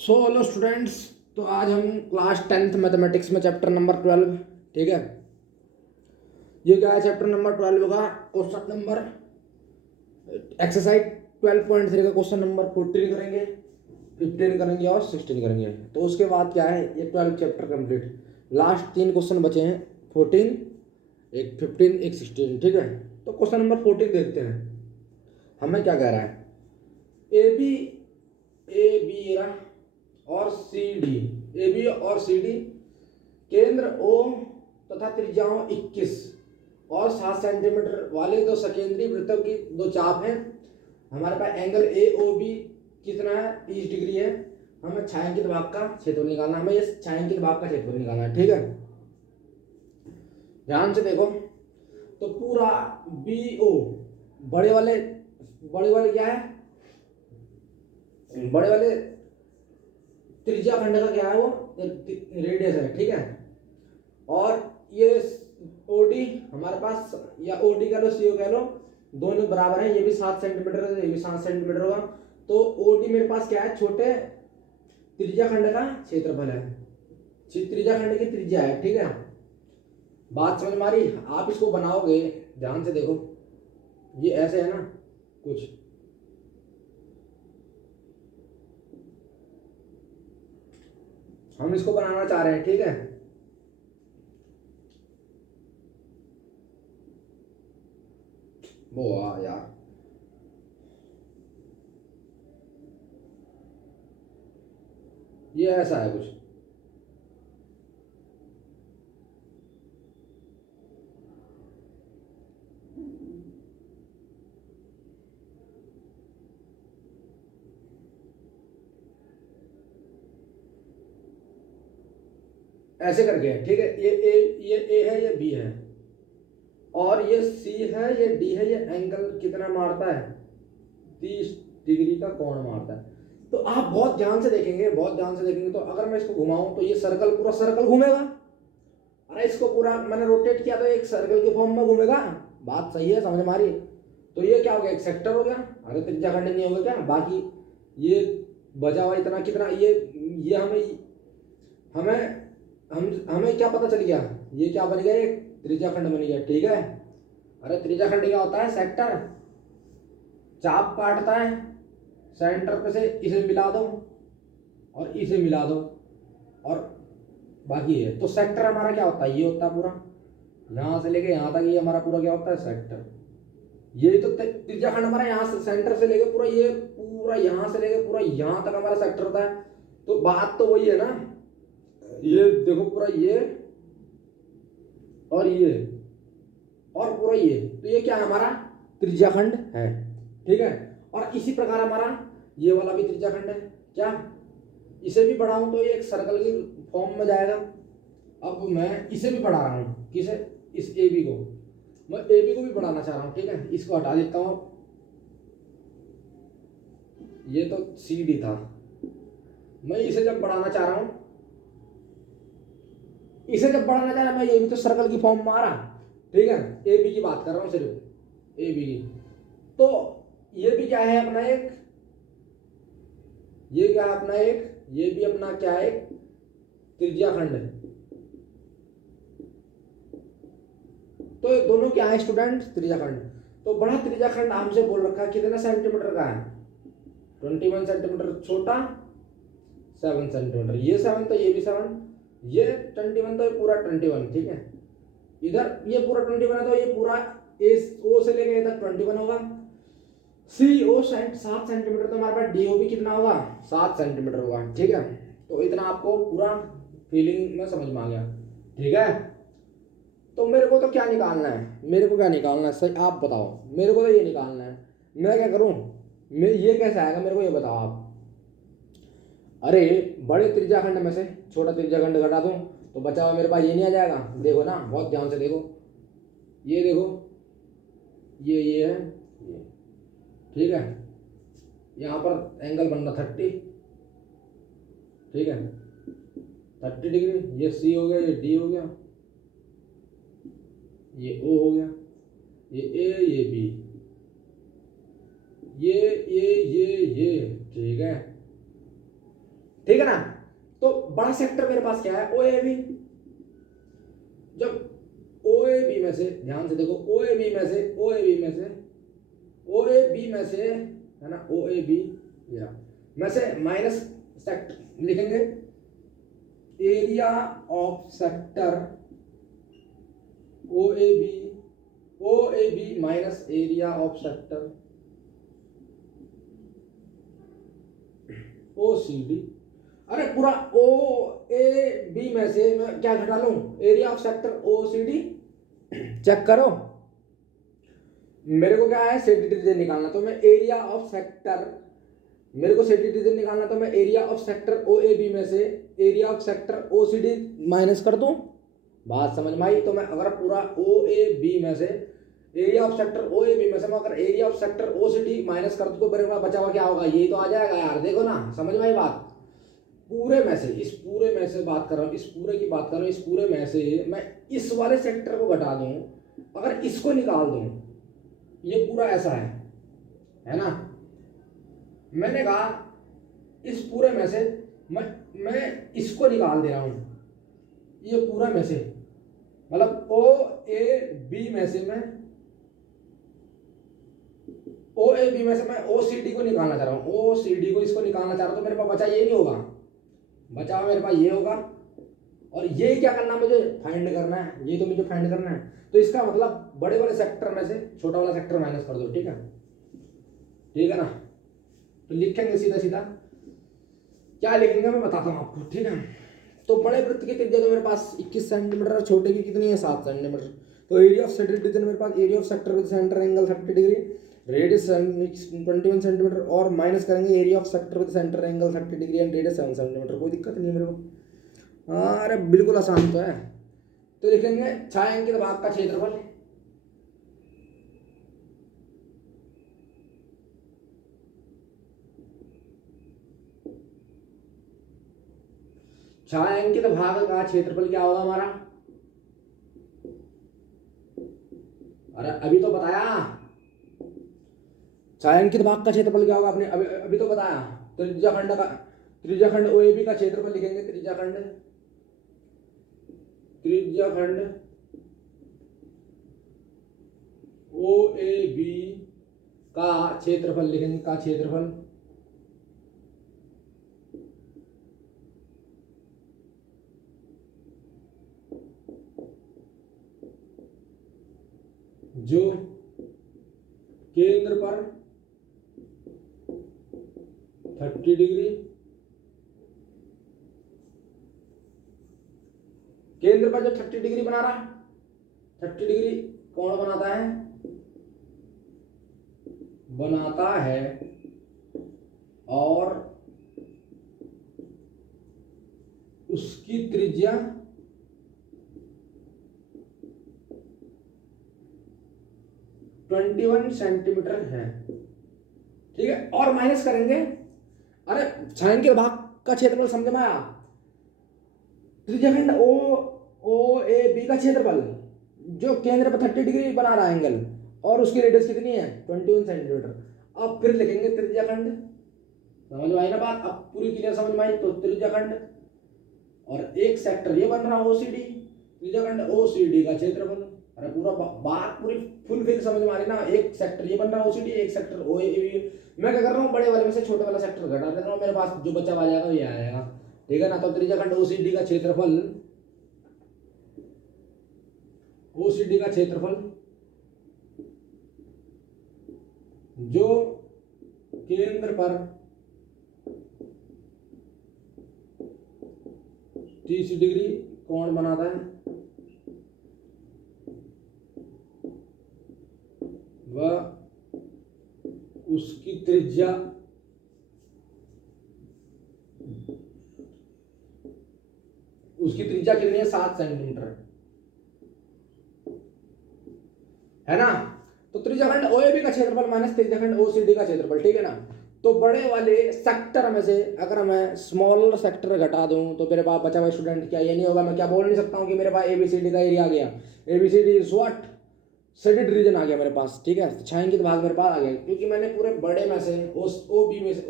Hello students. तो आज हम क्लास 10th मैथमेटिक्स में चैप्टर नंबर 12, ठीक है। ये क्या है, चैप्टर नंबर 12 का क्वेश्चन नंबर एक्सरसाइज 12.3 का क्वेश्चन नंबर 14 करेंगे, 15 करेंगे और 16 करेंगे। तो उसके बाद क्या है, ये 12 चैप्टर कंप्लीट। लास्ट 3 क्वेश्चन बचे हैं, 14, एक 15, एक 16, ठीक है। तो क्वेश्चन नंबर 14 देखते हैं, हमें क्या कह रहा है। ए बी और सी डी, ए बी और सी डी केंद्र ओ तथा त्रिज्याओं 21 और 7 सेंटीमीटर वाले दो सकेंद्री वृत्तों की दो चाप हैं। हमारे पास एंगल ए ओ बी कितना है, 30 डिग्री है। हमें छायांकित भाग का क्षेत्रफल निकालना है, हमें ये छायांकित भाग का क्षेत्रफल निकालना है, ठीक है। ध्यान से देखो, तो पूरा बी ओ, बड़े वाले क्या है, बड़े वाले त्रिज्या खंड का क्या है, वो रेडियस है, ठीक है। और ये ओडी हमारे पास, या ओडी कह लो सीओ कह लो, दोनों बराबर है। ये भी 7 सेंटीमीटर है, ये भी 7 सेंटीमीटर होगा। तो ओडी मेरे पास क्या है, छोटे त्रिज्या खंड का क्षेत्रफल है, त्रिज्या खंड की त्रिज्या है, ठीक है। बात समझ में आ रही। आप इसको बनाओगे, ध्यान से देखो, ये ऐसे है ना कुछ, हम इसको बनाना चाह रहे हैं, ठीक है। वो यार, ये ऐसा है कुछ, ऐसे करके है, ठीक है। ये ए है, ये बी है, और ये सी है, ये डी है। ये एंगल कितना मारता है, 30 डिग्री का कोण मारता है। तो आप बहुत ध्यान से देखेंगे, बहुत ध्यान से देखेंगे, तो अगर मैं इसको घुमाऊं तो ये सर्कल, पूरा सर्कल घूमेगा। अरे इसको पूरा मैंने रोटेट किया तो एक सर्कल के फॉर्म में घूमेगा। बात सही है, समझ में आ रही। तो ये क्या हो गया, एक सेक्टर हो गया। अरे त्रिज्या खंड नहीं होगा क्या, बाकी ये बचा हुआ इतना कितना, ये हमें हमें हमें क्या पता चल गया, ये क्या बन गया, एक त्रिज्या खंड बन गया, ठीक है। अरे त्रिज्या खंड क्या होता है, सेक्टर, चाप काटता है सेंटर पे से, इसे मिला दो और इसे मिला दो, और बाकी है। तो सेक्टर हमारा क्या होता है, ये होता है पूरा, यहाँ से लेके यहाँ तक, ये हमारा पूरा क्या होता है, सेक्टर। ये तो त्रिज्या खंड हमारा यहाँ से सेंटर से लेके पूरा, ये पूरा यहाँ से लेके पूरा यहाँ तक हमारा सेक्टर होता है। तो बात तो वही है ना, ये देखो पूरा ये और ये और पूरा ये, तो ये क्या है, हमारा त्रिज्या खंड है, ठीक है। और इसी प्रकार हमारा ये वाला भी त्रिज्या खंड है। क्या, इसे भी बढ़ाऊं तो ये एक सर्कल की फॉर्म में जाएगा। अब मैं इसे भी बढ़ा रहा हूँ, किसे, इस ए बी को, मैं ए बी को भी बढ़ाना चाह रहा हूँ, ठीक है। इसको हटा देता हूँ, ये तो सी डी था। मैं इसे जब बढ़ाना चाह रहा हूँ, इसे जब बढ़ाना चाह रहा हूँ, मैं ये भी तो सर्कल की फॉर्म में आ रहा, ठीक है। ए बी की बात कर रहा हूँ सिर्फ, ए बी की। तो ये भी क्या है अपना एक, ये क्या है अपना एक, ये भी अपना क्या है, एक त्रिज्या खंड है। तो ये दोनों क्या है स्टूडेंट, त्रिज्या खंड। तो बड़ा त्रिज्या खंड हमसे बोल रखा है कितना सेंटीमीटर का है, 21 सेंटीमीटर, छोटा 7 सेंटीमीटर। ये 7 तो ये भी 7, ये 21 तो ये पूरा 21, ठीक है। इधर ये पूरा 21 है, तो ये पूरा ए ओ से लेके इधर 21 होगा। सी ओ 7 सेंटीमीटर, तो हमारे पास डी ओ भी कितना होगा, 7 सेंटीमीटर होगा, ठीक है। तो इतना आपको पूरा फीलिंग में समझ में आ गया, ठीक है। तो मेरे को तो क्या निकालना है, मेरे को क्या निकालना है, सही आप बताओ। मेरे को तो ये निकालना है, मैं क्या करूं, मैं ये कैसे आएगा, मेरे को ये बताओ आप। अरे बड़े त्रिज्याखंड में से छोटा त्रिज्याखंड घटा दूं तो बचा हुआ मेरे पास ये नहीं आ जाएगा। देखो ना, बहुत ध्यान से देखो, ये देखो, ये है ये, ठीक है। यहाँ पर एंगल बन रहा 30, ठीक है, 30 डिग्री। ये सी हो गया, ये डी हो गया, ये ओ हो गया, ये ए, ये बी, ये, ठीक है। ठीक है ना। तो बड़ा सेक्टर मेरे पास क्या है, ओ ए बी। जब ओ ए बी में से, ध्यान से देखो, ओ ए बी में से है ना, ओ ए बी में से माइनस सेक्टर लिखेंगे, area of sector O A B minus area of sector O C D. अरे पूरा ओ ए बी में से मैं क्या घटा लूं, area of sector O C D. Check करो, मेरे को क्या है, सेट रीजन निकालना, तो मैं एरिया ऑफ सेक्टर, मेरे को सेट रीजन निकालना, तो मैं area of sector O A B में से area of sector O C D minus कर दूं। बात समझ में आई। तो मैं अगर पूरा ओ ए बी में से area of sector O A B में से मैं अगर area of sector O C D minus कर दूं तो मेरे पास बचा हुआ क्या होगा, ये तो आ जाएगा यार। देखो ना, समझ में आई बात। पूरे में से, इस पूरे में से बात कर रहा हूँ, इस पूरे की बात कर रहा हूँ, इस पूरे में से मैं इस वाले सेक्टर को घटा दूं, अगर इसको निकाल दूं, ये पूरा ऐसा है ना। मैंने कहा इस पूरे में से मैं इसको निकाल दे रहा हूं, ये पूरा में से, मतलब ओ ए बी में से मैं ओ सी डी को निकालना चाह रहा हूं, ओ सी डी को इसको निकालना चाह रहा हूं। तो मेरे पास बचा ये नहीं होगा, बचा हुआ मेरे पास ये होगा। और ये क्या करना, मुझे फाइंड करना है, ये तो मुझे फाइंड करना है। तो इसका मतलब बड़े वाले सेक्टर में से छोटा वाला सेक्टर माइनस कर दो, ठीक है ना। तो लिखेंगे सीधा सीधा, क्या लिखेंगे मैं बताता हूँ आपको, ठीक है। तो बड़े वृत्त की त्रिज्या तो मेरे पास 21 सेंटीमीटर है, छोटे की कितनी है 7 सेंटीमीटर। तो एरिया ऑफ सेंटर रीजन मेरे पास, area of sector with centre angle 30 degree, radius 21 centimetre, और माइनस करेंगे area of sector with centre angle 30 degree and radius 7 centimetre. कोई दिक्कत नहीं है मेरे को। अरे बिल्कुल आसान तो है। तो लिखेंगे छायांकित भाग का क्षेत्रफल, छायांकित भाग का क्षेत्रफल क्या होगा हमारा। अरे अभी तो बताया, छायांकित भाग का क्षेत्रफल क्या होगा आपने अभी तो बताया। त्रिज्याखंड ओ ए बी का क्षेत्रफल लिखेंगे, त्रिज्याखंड ओ ए बी का क्षेत्रफल लिखेंगे, का क्षेत्रफल जो केंद्र पर 30 डिग्री, केंद्र पर जो 30 डिग्री बना रहा है, 30 डिग्री कौन बनाता है और उसकी त्रिज्या 21 सेंटीमीटर है, ठीक है। और माइनस करेंगे, अरे छायांकित भाग का क्षेत्रफल समझ में आया, त्रिज्याखंड ओ ए बी का क्षेत्रफल जो केंद्र पर 30 डिग्री बना रहा है एंगल, और उसकी रेडियस कितनी है 21 सेंटीमीटर। अब फिर लिखेंगे त्रिज्याखंड, समझ में आई ना बात, अब पूरी क्लियर समझ में आई। तो त्रिज्याखंड और एक सेक्टर ये बन रहा ओसीडी, त्रिज्याखंड ओसीडी का क्षेत्रफल। अरे पूरा बात पूरी फुल फिल समझ में आ रही ना। एक सेक्टर ये बन रहा ओसीडी, एक सेक्टर ओ ए। मैं क्या कर रहा हूँ, बड़े वाले में से छोटे वाला सेक्टर घटा देता हूँ, मेरे पास जो बच्चा आ जाएगा ये आ जाएगा, ठीक है ना। तो त्रिज्याखंड ओसीडी का क्षेत्रफल, ओसीडी का क्षेत्रफल जो केंद्र पर 30 डिग्री कोण बनाता है वह उसकी त्रिज्या कितनी है 7 सेंटीमीटर है ना। तो त्रिज्याखंड ओएबी का क्षेत्रफल माइनस त्रिज्याखंड ओसीडी का क्षेत्रफल, ठीक है ना। तो बड़े वाले सेक्टर में से अगर मैं स्मॉलर सेक्टर घटा दूं तो मेरे पास बचा हुआ स्टूडेंट क्या ये नहीं होगा, मैं क्या बोल नहीं सकता हूं कि मेरे पास एबीसीडी का एरिया आ गया, ABCD is what, shaded region आ गया मेरे पास, ठीक है। छायांकित भाग मेरे पास आ गया क्योंकि मैंने पूरे बड़े में से ओ बी में से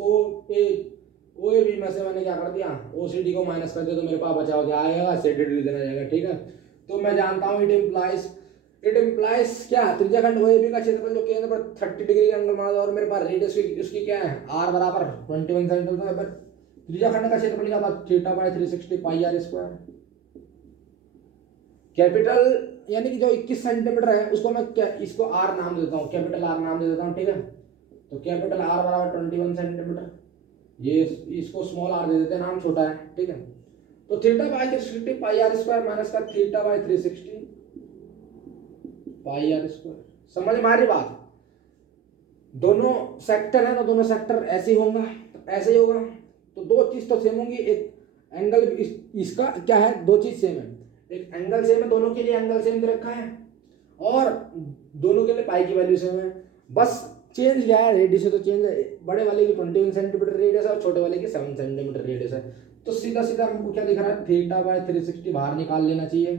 ओ ए बी में से मैंने क्या कर दिया, ओ सी डी को माइनस कर दिया, तो मेरे पास बचा हो क्या आएगा, सेडेड रीजन आ जाएगा। ठीक है, तो मैं जानता हूँ इट इम्प्लाइज क्या, त्रिज्याखंड ओ ए बी का क्षेत्रफल जो केंद्र पर 30 डिग्री का एंगल बना था और मेरे पास रेडियस उसकी क्या है, आर बराबर 21 सेंटीमीटर। त्रिज्याखंड का क्षेत्रफल क्या था, theta by 360 pi R square. Capital यानी कि जो 21 सेंटीमीटर है उसको मैं क्या, इसको आर नाम दे देता हूँ, कैपिटल आर नाम दे देता हूँ। ठीक है, तो कैपिटल आर बराबर 21 सेंटीमीटर, ये इसको स्मॉल आर दे देते हैं, नाम छोटा है। ठीक है, तो theta by 360 pi R square minus का theta by 360 pi R square. समझ में आ रही बात, दोनों सेक्टर है तो दोनों सेक्टर ऐसे ही होगा, ऐसे ही होगा, तो दो चीज तो सेम होंगी, एक एंगल इसका क्या है, दो चीज सेम है, एक एंगल सेम है, दोनों के लिए एंगल सेम दे रखा है और दोनों के लिए पाई की वैल्यू सेम है, बस चेंज क्या है, रेडियस है, तो चेंज है, बड़े वाले की 21 सेंटीमीटर रेडियस है और छोटे वाले की 7 सेंटीमीटर रेडियस है। तो सीधा सीधा हमको क्या दिख रहा है, थीटा बाय 360 बाहर निकाल लेना चाहिए,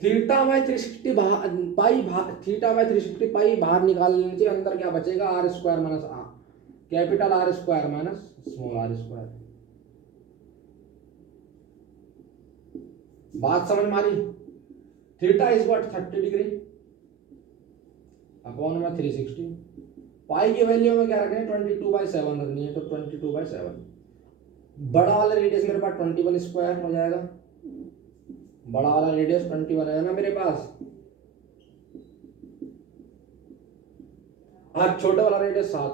theta by 360 theta by 360 pi बाहर निकाल लेना चाहिए, अंदर क्या बचेगा, R square minus R, capital R square minus small R square. बात समझ में आ रही, theta is what 30 degree upon में 360, पाई की वैल्यू में क्या रखनी है, 22/7 रखनी है, तो 22/7, बड़ा वाला रेडियस मेरे पास 21 स्क्वायर हो जाएगा, बड़ा वाला रेडियस 21 है ना मेरे पास, आज छोटा वाला रेडियस 7,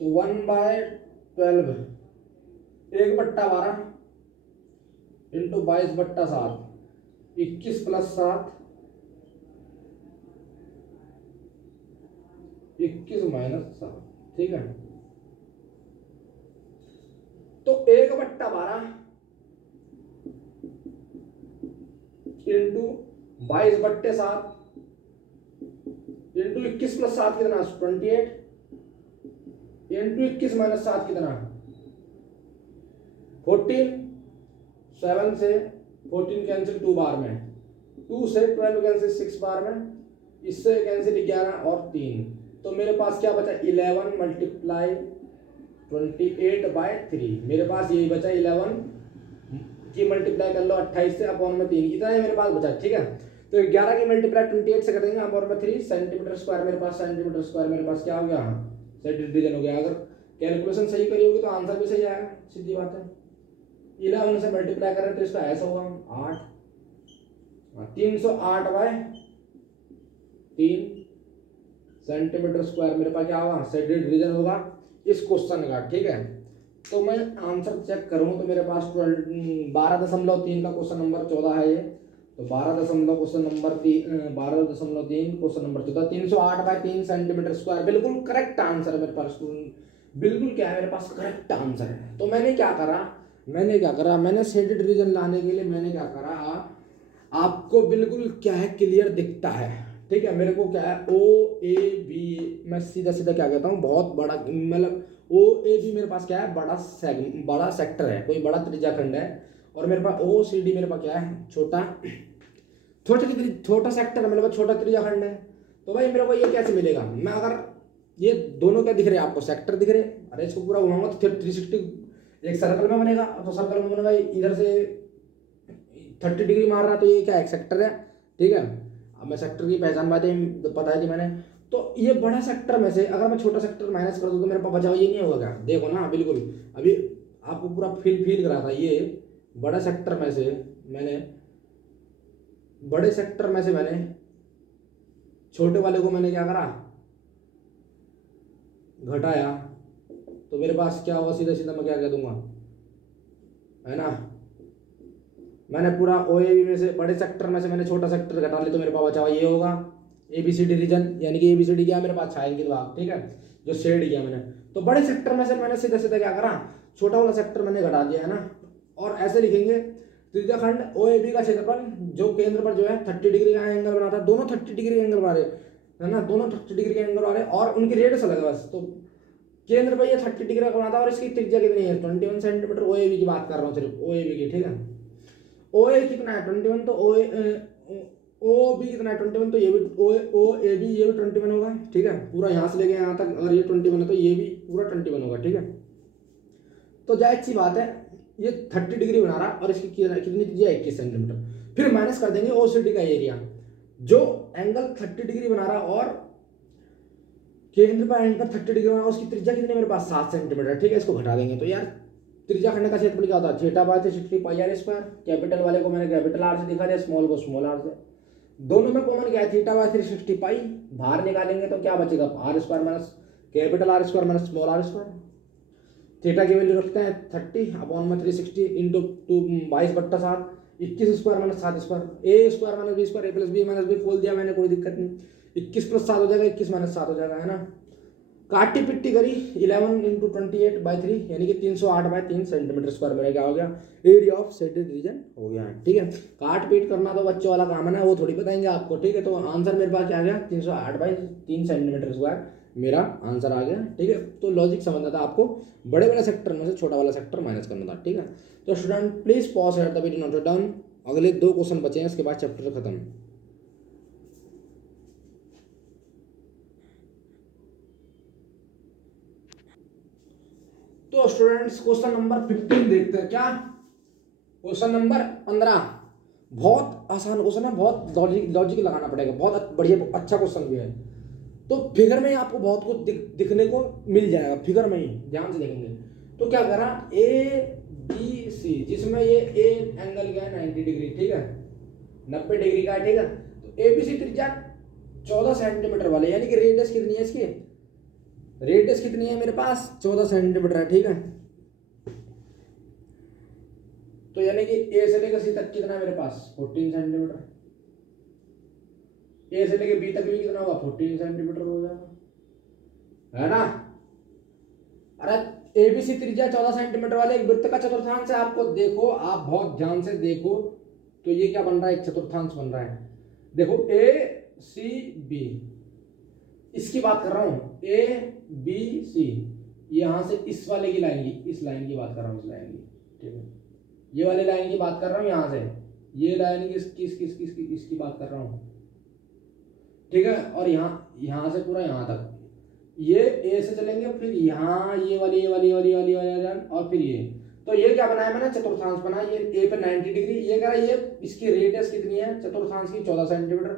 तो 1/12 1/12 इंटू 22/7, 21 + 7 21 - 7। ठीक है, तो 1/12 इंटू 22/7 इंटू 21 + 7 कितना, 28 इंटू 21 - 7 कितना, 14, 7 से 14 कैंसिल 2 बार में, 2 से 12 कैंसिल 6 बार में, इससे कैंसिल 11 और 3, तो मेरे पास क्या बचा, 11 × 28/3, मेरे पास यही बचा, 11 की मल्टीप्लाई कर लो 28 से अपॉन में 3, इतना ही मेरे पास बचा। ठीक है, तो 11 की मल्टीप्लाई 28 से करेंगे अपॉन में 3 सेंटीमीटर स्क्वायर, मेरे पास सेंटीमीटर स्क्वायर मेरे पास क्या हो गया, सेट डिवीजन हो गया। अगर कैलकुलेशन सही करी होगी तो आंसर भी सही आएगा, सीधी बात है। 11 से मल्टीप्लाई करें तो इसका ऐसा होगा 8, 308/3 सेंटीमीटर स्क्वायर मेरे पास क्या होगा, सेट डिवीजन होगा इस क्वेश्चन का। ठीक है, तो मैं आंसर चेक करूं तो मेरे पास 12.3 का क्वेश्चन नंबर 14 है ये, तो 12.3 क्वेश्चन नंबर 14, 308/3 सेंटीमीटर स्क्वायर बिल्कुल करेक्ट आंसर है मेरे पास, बिल्कुल क्या है मेरे पास, करेक्ट आंसर है। तो मैंने क्या करा, मैंने शेडेड रीजन लाने के लिए मैंने क्या करा, आपको बिल्कुल क्या है, क्लियर दिखता है। ठीक है, मेरे को क्या है, ओ ए बी, मैं सीधा सीधा क्या कहता हूँ, बहुत बड़ा, मतलब ओ ए बी मेरे पास क्या है, बड़ा सेक्टर है, कोई बड़ा त्रिज्याखंड है, और मेरे पास ओ सी डी मेरे पास क्या है, छोटा सेक्टर है, मेरे पास छोटा त्रिज्याखंड है। तो भाई मेरे को ये कैसे मिलेगा, मैं अगर ये दोनों क्या दिख रहे हैं आपको, सेक्टर दिख रहे हैं, अरे इसको पूरा घुमाऊंगा तो 360 एक सर्कल में बनेगा, तो सर्कल में बनेगा, इधर से 30 डिग्री मार रहा है, तो ये क्या एक सेक्टर है। ठीक है, अब मैं सेक्टर की पहचान बताई थी मैंने, तो ये बड़ा सेक्टर में से अगर मैं छोटा सेक्टर माइनस कर दूं तो मेरे पास बचा हुआ ये नहीं होगा क्या, देखो ना, बिल्कुल अभी आपको पूरा फील करा था, ये बड़े सेक्टर में से मैंने छोटे वाले को मैंने क्या करा, घटाया, तो मेरे पास क्या होगा, सीधा सीधा मैं क्या कह दूंगा, है ना, मैंने पूरा ओएबी में से बड़े सेक्टर में से मैंने छोटा सेक्टर घटा लिया, तो मेरे पास बचा हुआ ये होगा एबीसीडी रीजन, यानी कि एबीसीडी क्या मेरे पास छाएंगे भाग। ठीक है, जो शेड किया मैंने, तो बड़े सेक्टर में से मैंने सीधा सीधा क्या करा, छोटा वाला सेक्टर मैंने घटा दिया, है ना, और ऐसे लिखेंगे त्रिज्याखंड ओएबी का क्षेत्रफल जो केंद्र पर जो है 30 डिग्री का एंगल बनाता है, दोनों 30 डिग्री एंगल बना रहे, है ना, दोनों 30 डिग्री के एंगल वाले, और उनकी रेडियस अलग है बस, तो केंद्र पर ये 30 डिग्री का बनाता है और इसकी त्रिज्या कितनी है, 21 सेंटीमीटर, ओएबी की बात कर रहा हूँ सिर्फ, ओएबी की। ठीक है, ओए कितना है 21, तो ओए ओ बी कितना है 21, तो ये भी ओ ए बी ये भी 21 होगा, ठीक है। पूरा यहाँ से लेके यहाँ तक अगर ये 21 है तो ये भी पूरा 21 होगा, ठीक है। तो जायज सी बात है, ये 30 डिग्री बना रहा और इसकी कितनी त्रिज्या 21 सेंटीमीटर। फिर माइनस कर देंगे ओसीडी का एरिया, जो एंगल 30 डिग्री बना रहा और केंद्र पर एंगल 30 डिग्री बना, उसकी त्रिज्या कितनी है मेरे पास 7 सेंटीमीटर, ठीक है। इसको घटा देंगे तो यार त्रिज्या खंड का क्षेत्रफल क्या होता है, theta by 360 pi R square. Capital वाले को मैंने कैपिटल आर से दिखा दिया, स्मॉल को स्मॉल आर से। दोनों में कॉमन क्या है, थीटा बाय 360 पाई। बाहर निकालेंगे तो क्या बचेगा, R square minus capital R square minus small R square. Theta की वैल्यू रखते हैं 30 अपॉन में 360 into 22/7, 21 square minus 7 square, A square minus B square, A plus B minus B खोल दिया मैंने, कोई दिक्कत नहीं। 21 + 7 हो जाएगा, 21 - 7 हो जाएगा, है ना। काटी पिट्टी करी 11 इंटू 28/3 यानी कि 308/3 सेंटीमीटर स्क्वायर मेरा क्या हो गया, एरिया ऑफ सेटेड रीजन हो गया, ठीक है। काट पीट करना तो बच्चों वाला काम है ना, वो थोड़ी बताएंगे आपको, ठीक है। तो आंसर मेरे पास क्या आ गया, 308/3 सेंटीमीटर स्क्वायर मेरा आंसर आ गया, ठीक है। तो लॉजिक समझना था आपको, बड़े वाला सेक्टर में से छोटा वाला सेक्टर माइनस करना था, ठीक है। तो student please pause at the video, note down. अगले 2 क्वेश्चन बचे हैं, इसके बाद चैप्टर खत्म। तो स्टूडेंट्स क्वेश्चन नंबर 15 देखते हैं। क्या क्वेश्चन नंबर 15 बहुत आसान क्वेश्चन है, बहुत लॉजिक लगाना पड़ेगा, बहुत बढ़िया अच्छा क्वेश्चन भी है। तो फिगर में आपको बहुत कुछ दिखने को मिल जाएगा, फिगर में ही ध्यान से देखेंगे। तो क्या करा, ए बी सी, जिसमें ये ए एंगल क्या है 90 डिग्री, ठीक है, 90 डिग्री का है, ठीक है। तो ए बी सी त्रिज्या 14 सेंटीमीटर वाले, यानी कि रेडियस कितनी है इसकी, रेडियस कितनी है मेरे पास 14 सेंटीमीटर है, ठीक है। तो यानी कि ए से लेकर सी तक कितना है मेरे पास 14 सेंटीमीटर, ए से लेकर बी तक भी कितना होगा 14 सेंटीमीटर हो जाएगा, है ना। अरे एबीसी त्रिज्या 14 सेंटीमीटर वाले एक वृत्त का चतुर्थांश है। आपको देखो, आप बहुत ध्यान से देखो, तो ये क्या बन रहा है, एक चतुर्थांश बन रहा है। देखो ए सी बी, इसकी बात कर रहा हूं, ए बी सी, यहां से इस वाले की लाइन की, इस लाइन की बात कर रहा हूं, इस लाइन की, ठीक है। ये वाले लाइन की बात कर रहा हूं, यहां से ये लाइन की इसकी बात कर रहा हूं, ठीक है। और यहां से पूरा यहां तक, ये ए से चलेंगे, फिर यहाँ ये वाली और फिर ये, तो ये क्या बनाया मैंने, चतुर्थांश बना। ये ए पे 90 डिग्री, ये कह रहा है ये इसकी रेडियस कितनी है चतुर्थांश की 14 सेंटीमीटर।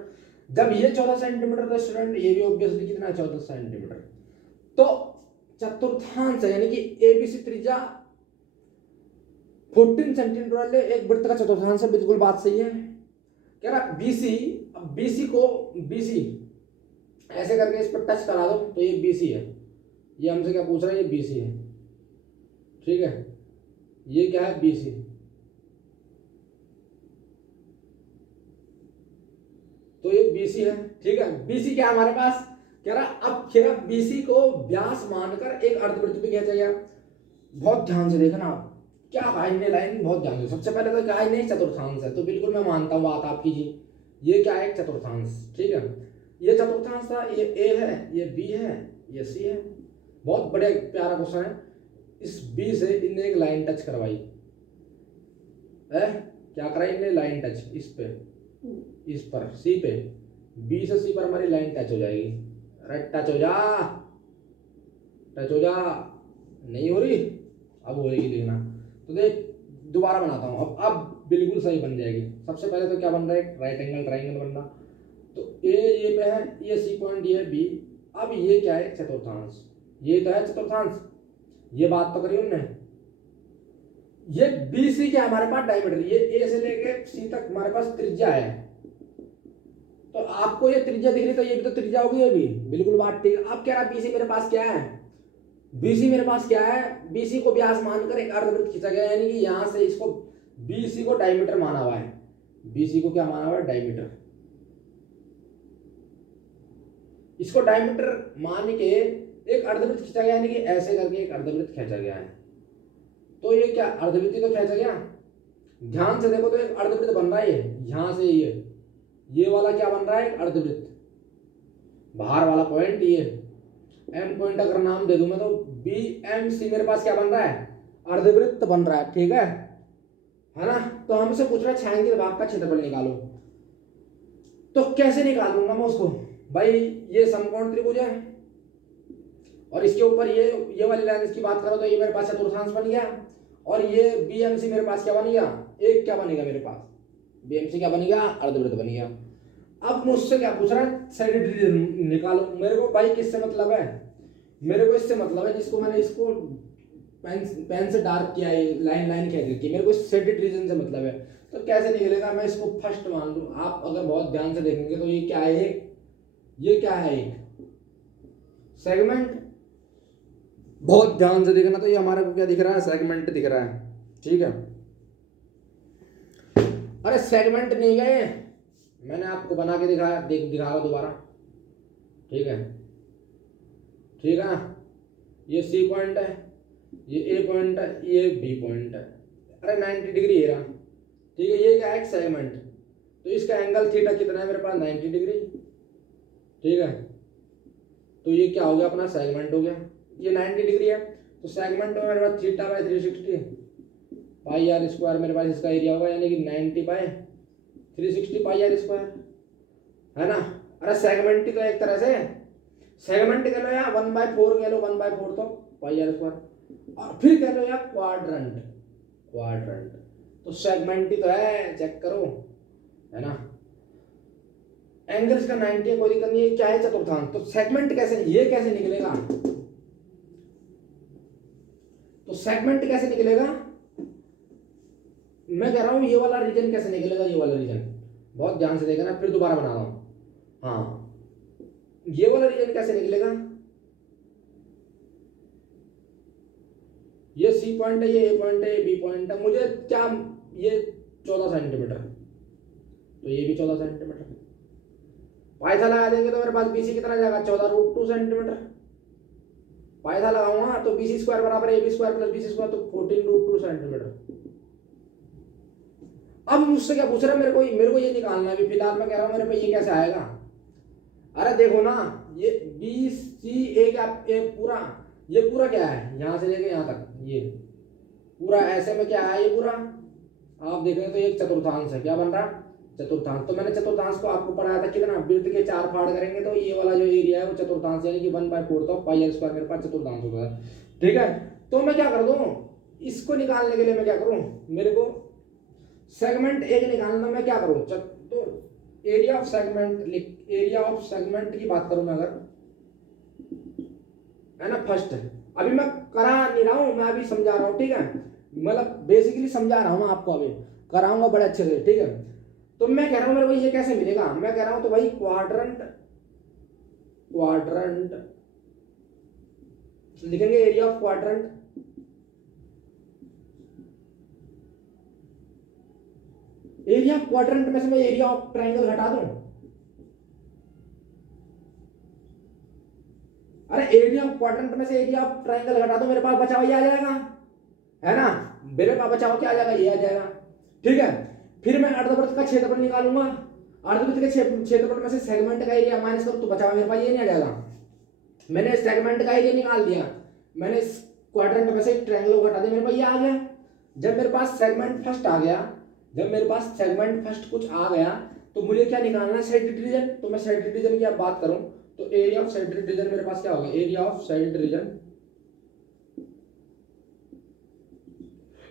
जब ये 14 सेंटीमीटर का स्टूडेंट, ये भी ऑब्वियसली कितना है 14 सेंटीमीटर। तो चतुर्थांश यानी कि एबीसी त्रिज्या 14 सेंटीमीटर वाले एक वृत्त का चतुर्थांश है, बिल्कुल बात सही है। कह रहा बीसी, अब बीसी ऐसे करके इस पर टच करा दो तो ये बीसी है। ये हमसे क्या पूछ रहा है, ये बीसी है, ठीक है। ये क्या है बीसी, तो ये बीसी है, ठीक है। बीसी क्या है हमारे पास, कह रहा अब खेरा बीसी को व्यास मानकर एक अर्धवृत्त भी खींचा गया। बहुत ध्यान से देखना आप, क्या है लाइन, बहुत ध्यान से। सबसे पहले तो क्या है, नहीं चतुर्थांश है, तो बिल्कुल मैं मानता हूँ बात आपकी जी, ये क्या है एक चतुर्थांश, ठीक है। ये चतुर्थांश था, ये ए है, ये बी है, ये सी है। बहुत बड़े प्यारा क्वेश्चन है। इस बी से इनने एक लाइन टच करवाई है, क्या कराई इनने, लाइन टच इस पे, इस पर सी पे, बी से सी पर हमारी लाइन टच हो जाएगी। अरे टच हो जा, टच हो जा, नहीं हो रही, अब होगी देखना। तो देख दोबारा बनाता हूँ, अब बिल्कुल सही बन जाएगी। सबसे पहले तो क्या बन रहा है, राइट एंगल ट्राइंगल बन रहा। तो ए ये पे है, ये सी पॉइंट, ये बी। अब ये क्या है चतुर्थांश, ये तो है चतुर्थांश, ये बात तो करी हमने। ये बी सी क्या हमारे पास डायमीटर, ये ए से लेके सी तक हमारे पास त्रिज्या है। तो आपको ये त्रिज्या दिख रही, तो ये भी तो त्रिज्या होगी, ये भी बिल्कुल बात ठीक है। अब कह रहा बीसी मेरे पास क्या है, बीसी मेरे पास क्या है, बीसी को व्यास मानकर एक अर्धवृत्त खींचा गया, यानी कि यहां से इसको बीसी को डायमीटर माना हुआ है। बीसी को क्या माना हुआ है, डायमीटर। इसको डायमीटर मान के एक अर्धवृत्त खींचा गया, यानी कि ऐसे करके एक अर्धवृत्त खींचा गया है। तो ये क्या अर्धवृत्त तो खींचा गया, ध्यान से देखो तो एक अर्धवृत्त बन रहा है। यहां से ये वाला क्या बन रहा है, एक अर्धवृत्त। बाहर वाला पॉइंट ये एम पॉइंट अगर नाम दे दूं मैं, तो बी एम सी मेरे पास क्या बन रहा है, अर्धवृत्त बन रहा है, ठीक है ना। तो हमसे पूछ रहा है छायांकित भाग का क्षेत्रफल निकालो। तो कैसे निकालूंगा मैं उसको? भाई ये समकोण त्रिभुज है और इसके ऊपर ये वाली लाइन इसकी बात करो तो ये मेरे पास चतुर्थांश बन गया, और ये बीएमसी मेरे पास क्या बन गया? एक क्या बनेगा मेरे पास? बीएमसी क्या बन गया? अर्धवृत्त बन गया। अब मुझसे क्या पूछ रहा है? साइड रीजन निकालो। मेरे को भाई किससे मतलब है? मेरे को इससे मतलब है जिसको मैंने इसको पेन से डार्क किया है, लाइन लाइन खींच रखी है, मेरे को सेडेड रीजन से मतलब है। तो कैसे निकलेगा? मैं इसको फर्स्ट मान लूँ, आप अगर बहुत ध्यान से देखेंगे तो ये क्या है? ये क्या है? एक सेगमेंट। बहुत ध्यान से देखना, तो ये हमारे को क्या दिख रहा है? सेगमेंट दिख रहा है, ठीक है। अरे सेगमेंट नहीं गए, मैंने आपको बना के दिखाया, दिखाऊंगा दोबारा, ठीक है, ठीक है ना। ये सी पॉइंट है, ये ए पॉइंट है, ये बी पॉइंट है। अरे 90 डिग्री है रहा, ठीक है। ये क्या है? एक सेगमेंट। तो इसका एंगल थीटा कितना है मेरे पास? 90 डिग्री, ठीक है। तो ये क्या हो गया? अपना सेगमेंट हो गया। ये 90 डिग्री है, तो सेगमेंट में मेरे पास theta by 360 pi R square मेरे पास इसका एरिया होगा, यानी कि 90 बाय 360 पाई आर स्क्वायर, है ना। अरे सेगमेंट ही तो एक तरह से सेगमेंट कह लो या 1/4 कह लो, 1/4 तो पाई आर स्क्वायर, और फिर कह लो या क्वाड्रेंट, क्वाड्रेंट तो सेगमेंट ही तो है, चेक करो, है ना। एंगल इसका 90 है, कोई दिक्कत नहीं है। क्या है? चतुर्थांश। तो सेगमेंट कैसे, ये कैसे निकलेगा? तो सेगमेंट कैसे निकलेगा? मैं कह रहा हूं ये वाला रीजन कैसे निकलेगा? ये वाला रीजन बहुत ध्यान से देखना, फिर दोबारा बना रहा हूं। हाँ, ये वाला रीजन कैसे निकलेगा? ये सी पॉइंट है, ये ए पॉइंट है, ये बी पॉइंट है। मुझे क्या, ये 14 सेंटीमीटर, तो ये भी 14 सेंटीमीटर। पाइथा लगा देंगे तो मेरे पास बीसी कितना जाएगा? 14√2 सेंटीमीटर। पाइथा लगाऊंगा तो बीसी स्क्वायर बराबर A B square plus BC square, तो 14√2 सेंटीमीटर। अब मुझसे क्या पूछ रहा है? मेरे को ये निकालना है। अभी फिलहाल मैं कह रहा हूं मेरे पे ये कैसे आएगा? अरे देखो ना, ये बी सी ए क्या, ये पूरा क्या है? यहां से लेके यहां तक ये पूरा ऐसे में क्या है? ये पूरा आप देखेंगे तो एक चतुर्थांश है। क्या बन रहा? चतुर्थांश। तो मैंने चतुर्थांश को आपको पढ़ाया था कितना? वृत्त के 4 फाड़ करेंगे तो ये वाला जो एरिया है वो चतुर्थांश, यानी कि 1/4 तो पाई आर स्क्वायर मेरे पास चतुर्थांश होगा, ठीक है। तो मैं क्या कर दूं? इसको निकालने के लिए मैं क्या करूं? मेरे को सेगमेंट एक निकालना, मैं क्या करूं? तो area of segment, area of segment की बात करूं मैं अगर, है ना, फर्स्ट। अभी मैं करा नहीं रहा हूं, मैं अभी समझा रहा हूं, ठीक है। मतलब बेसिकली समझा रहा हूं आपको, अभी कराऊंगा बड़े अच्छे से, ठीक है। तो मैं कह रहा हूं मेरे को ये कैसे मिलेगा? मैं कह रहा हूं तो भाई क्वाड्रेंट, क्वाड्रेंट लिखेंगे, area of quadrant. Area of quadrant में से मैं एरिया ऑफ ट्रायंगल घटा दूं? अरे एरिया ऑफ क्वाड्रेंट में से एरिया ऑफ ट्रायंगल घटा दो, मेरे पास बचा हुआ ये आ जाएगा, है ना। मेरे पास बचा हुआ क्या आ जाएगा? ये आ जाएगा, ठीक है। फिर मैं अर्धवृत्त का क्षेत्रफल निकालूंगा। अर्धवृत्त के क्षेत्रफल में से सेगमेंट का एरिया माइनस करूं तो बचा हुआ मेरे पास ये नहीं आ जाएगा। मैंने सेगमेंट का एरिया निकाल दिया, मैंने क्वाड्रेंट में से ट्रायंगल को घटा दिया, मेरे पास ये आ गया। जब मेरे पास सेगमेंट फर्स्ट आ गया, जब मेरे पास सेगमेंट फर्स्ट कुछ आ गया, तो मुझे क्या निकालना है? Side region. तो मैं साइड रीजन की आप बात करूं तो एरिया ऑफ साइड रीजन मेरे पास क्या होगा? Area of side region,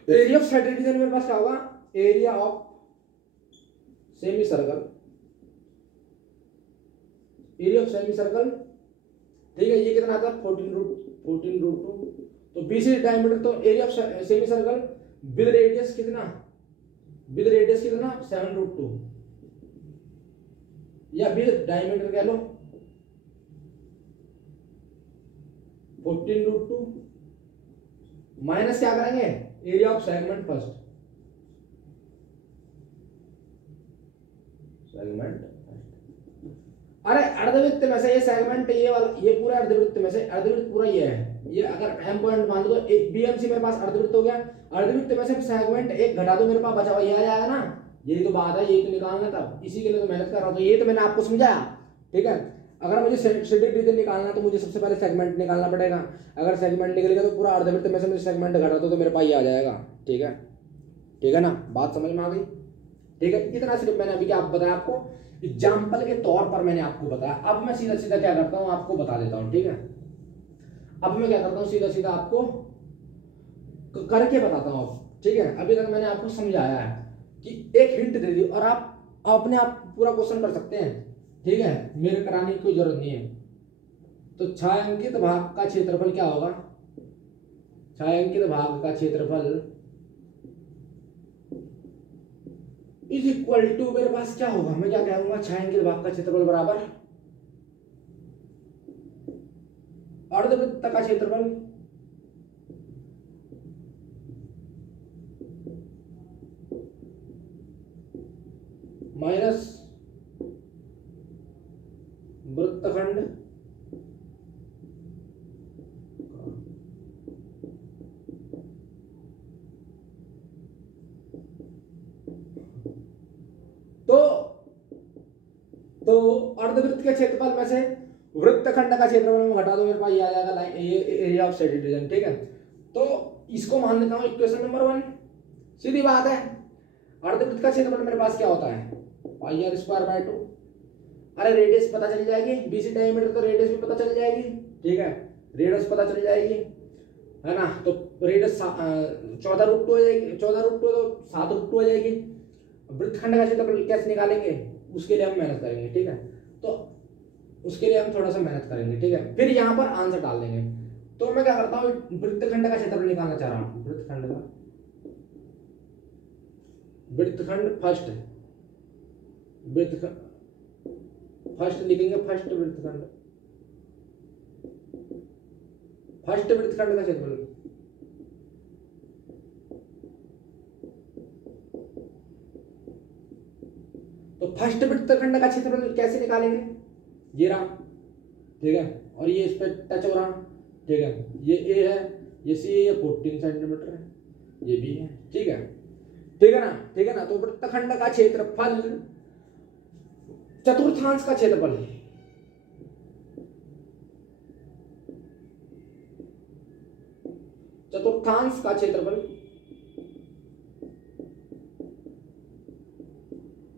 area of side region मेरे पास क्या होगा? Area of semicircle, area of semicircle, ठीक है। ये कितना आता है? 14√2। तो बीसी डायमीटर, तो area of semicircle with radius कितना? विद रेडियस कितना? 7√2, या विद डायमीटर कह लो 14√2, माइनस क्या करेंगे? Area of segment first, segment. अरे अर्धवृत्त में से ये सेगमेंट, ये वाला, ये पूरा अर्धवृत्त में से, अर्धवृत्त पूरा ये है, ये अगर एम पॉइंट मान लो तो बीएमसी मेरे पास अर्धवृत्त हो गया। अर्धवृत्त में से सेगमेंट एक घटा दो, मेरे पास बचा हुआ ये आ जाएगा ना। यही तो बात है, यही तो निकालना था, इसी के लिए तो मेहनत कर रहा हूँ। तो ये तो मैंने आपको समझाया, ठीक है। अगर मुझे सेडेड रीजन निकालना है तो मुझे सबसे पहले सेगमेंट निकालना पड़ेगा। अगर सेगमेंट निकलेगा तो पूरा अर्धवृत्त में से मुझे सेगमेंट घटा दो तो मेरे पास ये आ जाएगा, ठीक है, ठीक है ना। बात समझ में आ गई, ठीक है। इतना सिर्फ मैंने अभी क्या बताया आपको एग्जाम्पल के तौर पर मैंने आपको बताया। अब मैं सीधा सीधा क्या करता हूँ आपको बता देता हूँ, ठीक है। अब मैं क्या करता हूँ सीधा सीधा आपको करके बताता हूँ अब, ठीक है। अभी तक मैंने आपको समझाया है कि एक हिंट दे दी और आप अपने आप पूरा क्वेश्चन कर सकते हैं, ठीक है, मेरे कराने की कोई जरूरत नहीं है। तो छायांकित भाग का क्षेत्रफल क्या होगा? छायांकित भाग का क्षेत्रफल इज इक्वल टू, मेरे पास क्या होगा, मैं क्या कहूंगा, छायांकित भाग का क्षेत्रफल बराबर अर्धवृत्त का क्षेत्रफल माइनस वृत्तखंड तो अर्धवृत्त के क्षेत्रफल में से वृत्तखंड का क्षेत्रफल में घटा दो, मेरे पास ये आ जाएगा लाइन, ये एरिया ऑफ साइडेड रीजन, ठीक है। तो इसको मान लेता हूँ इक्वेशन नंबर 1। सीधी बात है, अर्धवृत्त का क्षेत्रफल मेरे पास क्या होता है, पाई आर स्क्वायर बाय 2। अरे रेडियस पता चल जाएगी, बीसी डायमीटर, तो रेडियस भी पता चल जाएगी, ठीक है, रेडियस पता चल जाएगी, है ना। तो रेडियस 14√2 हो जाएगी, 14√2 तो 7√2 हो जाएगी। वृत्तखंड का क्षेत्रफल कैसे निकालेंगे, उसके लिए हम मेहनत करेंगे, ठीक है। तो उसके लिए हम थोड़ा सा मेहनत करेंगे, ठीक है, फिर यहाँ पर आंसर डाल देंगे। तो मैं क्या करता हूँ, वृत्तखंड का क्षेत्रफल निकालना चाह रहा हूँ, वृत्तखंड फर्स्ट लिखेंगे, फर्स्ट वृत्तखंड का क्षेत्रफल। तो फर्स्ट वृत्तखंड का क्षेत्रफल कैसे निकालेंगे, ये रहा, ठीक है, और ये इस पे टच हो रहा, ठीक है, ये ए है, ये सी है, ये 14 सेंटीमीटर है, ये बी है, ठीक है, ठीक है ना, ठीक है ना। तो वृत्तखंड का क्षेत्रफल चतुर्थांश का क्षेत्रफल, चतुर्थांश का क्षेत्रफल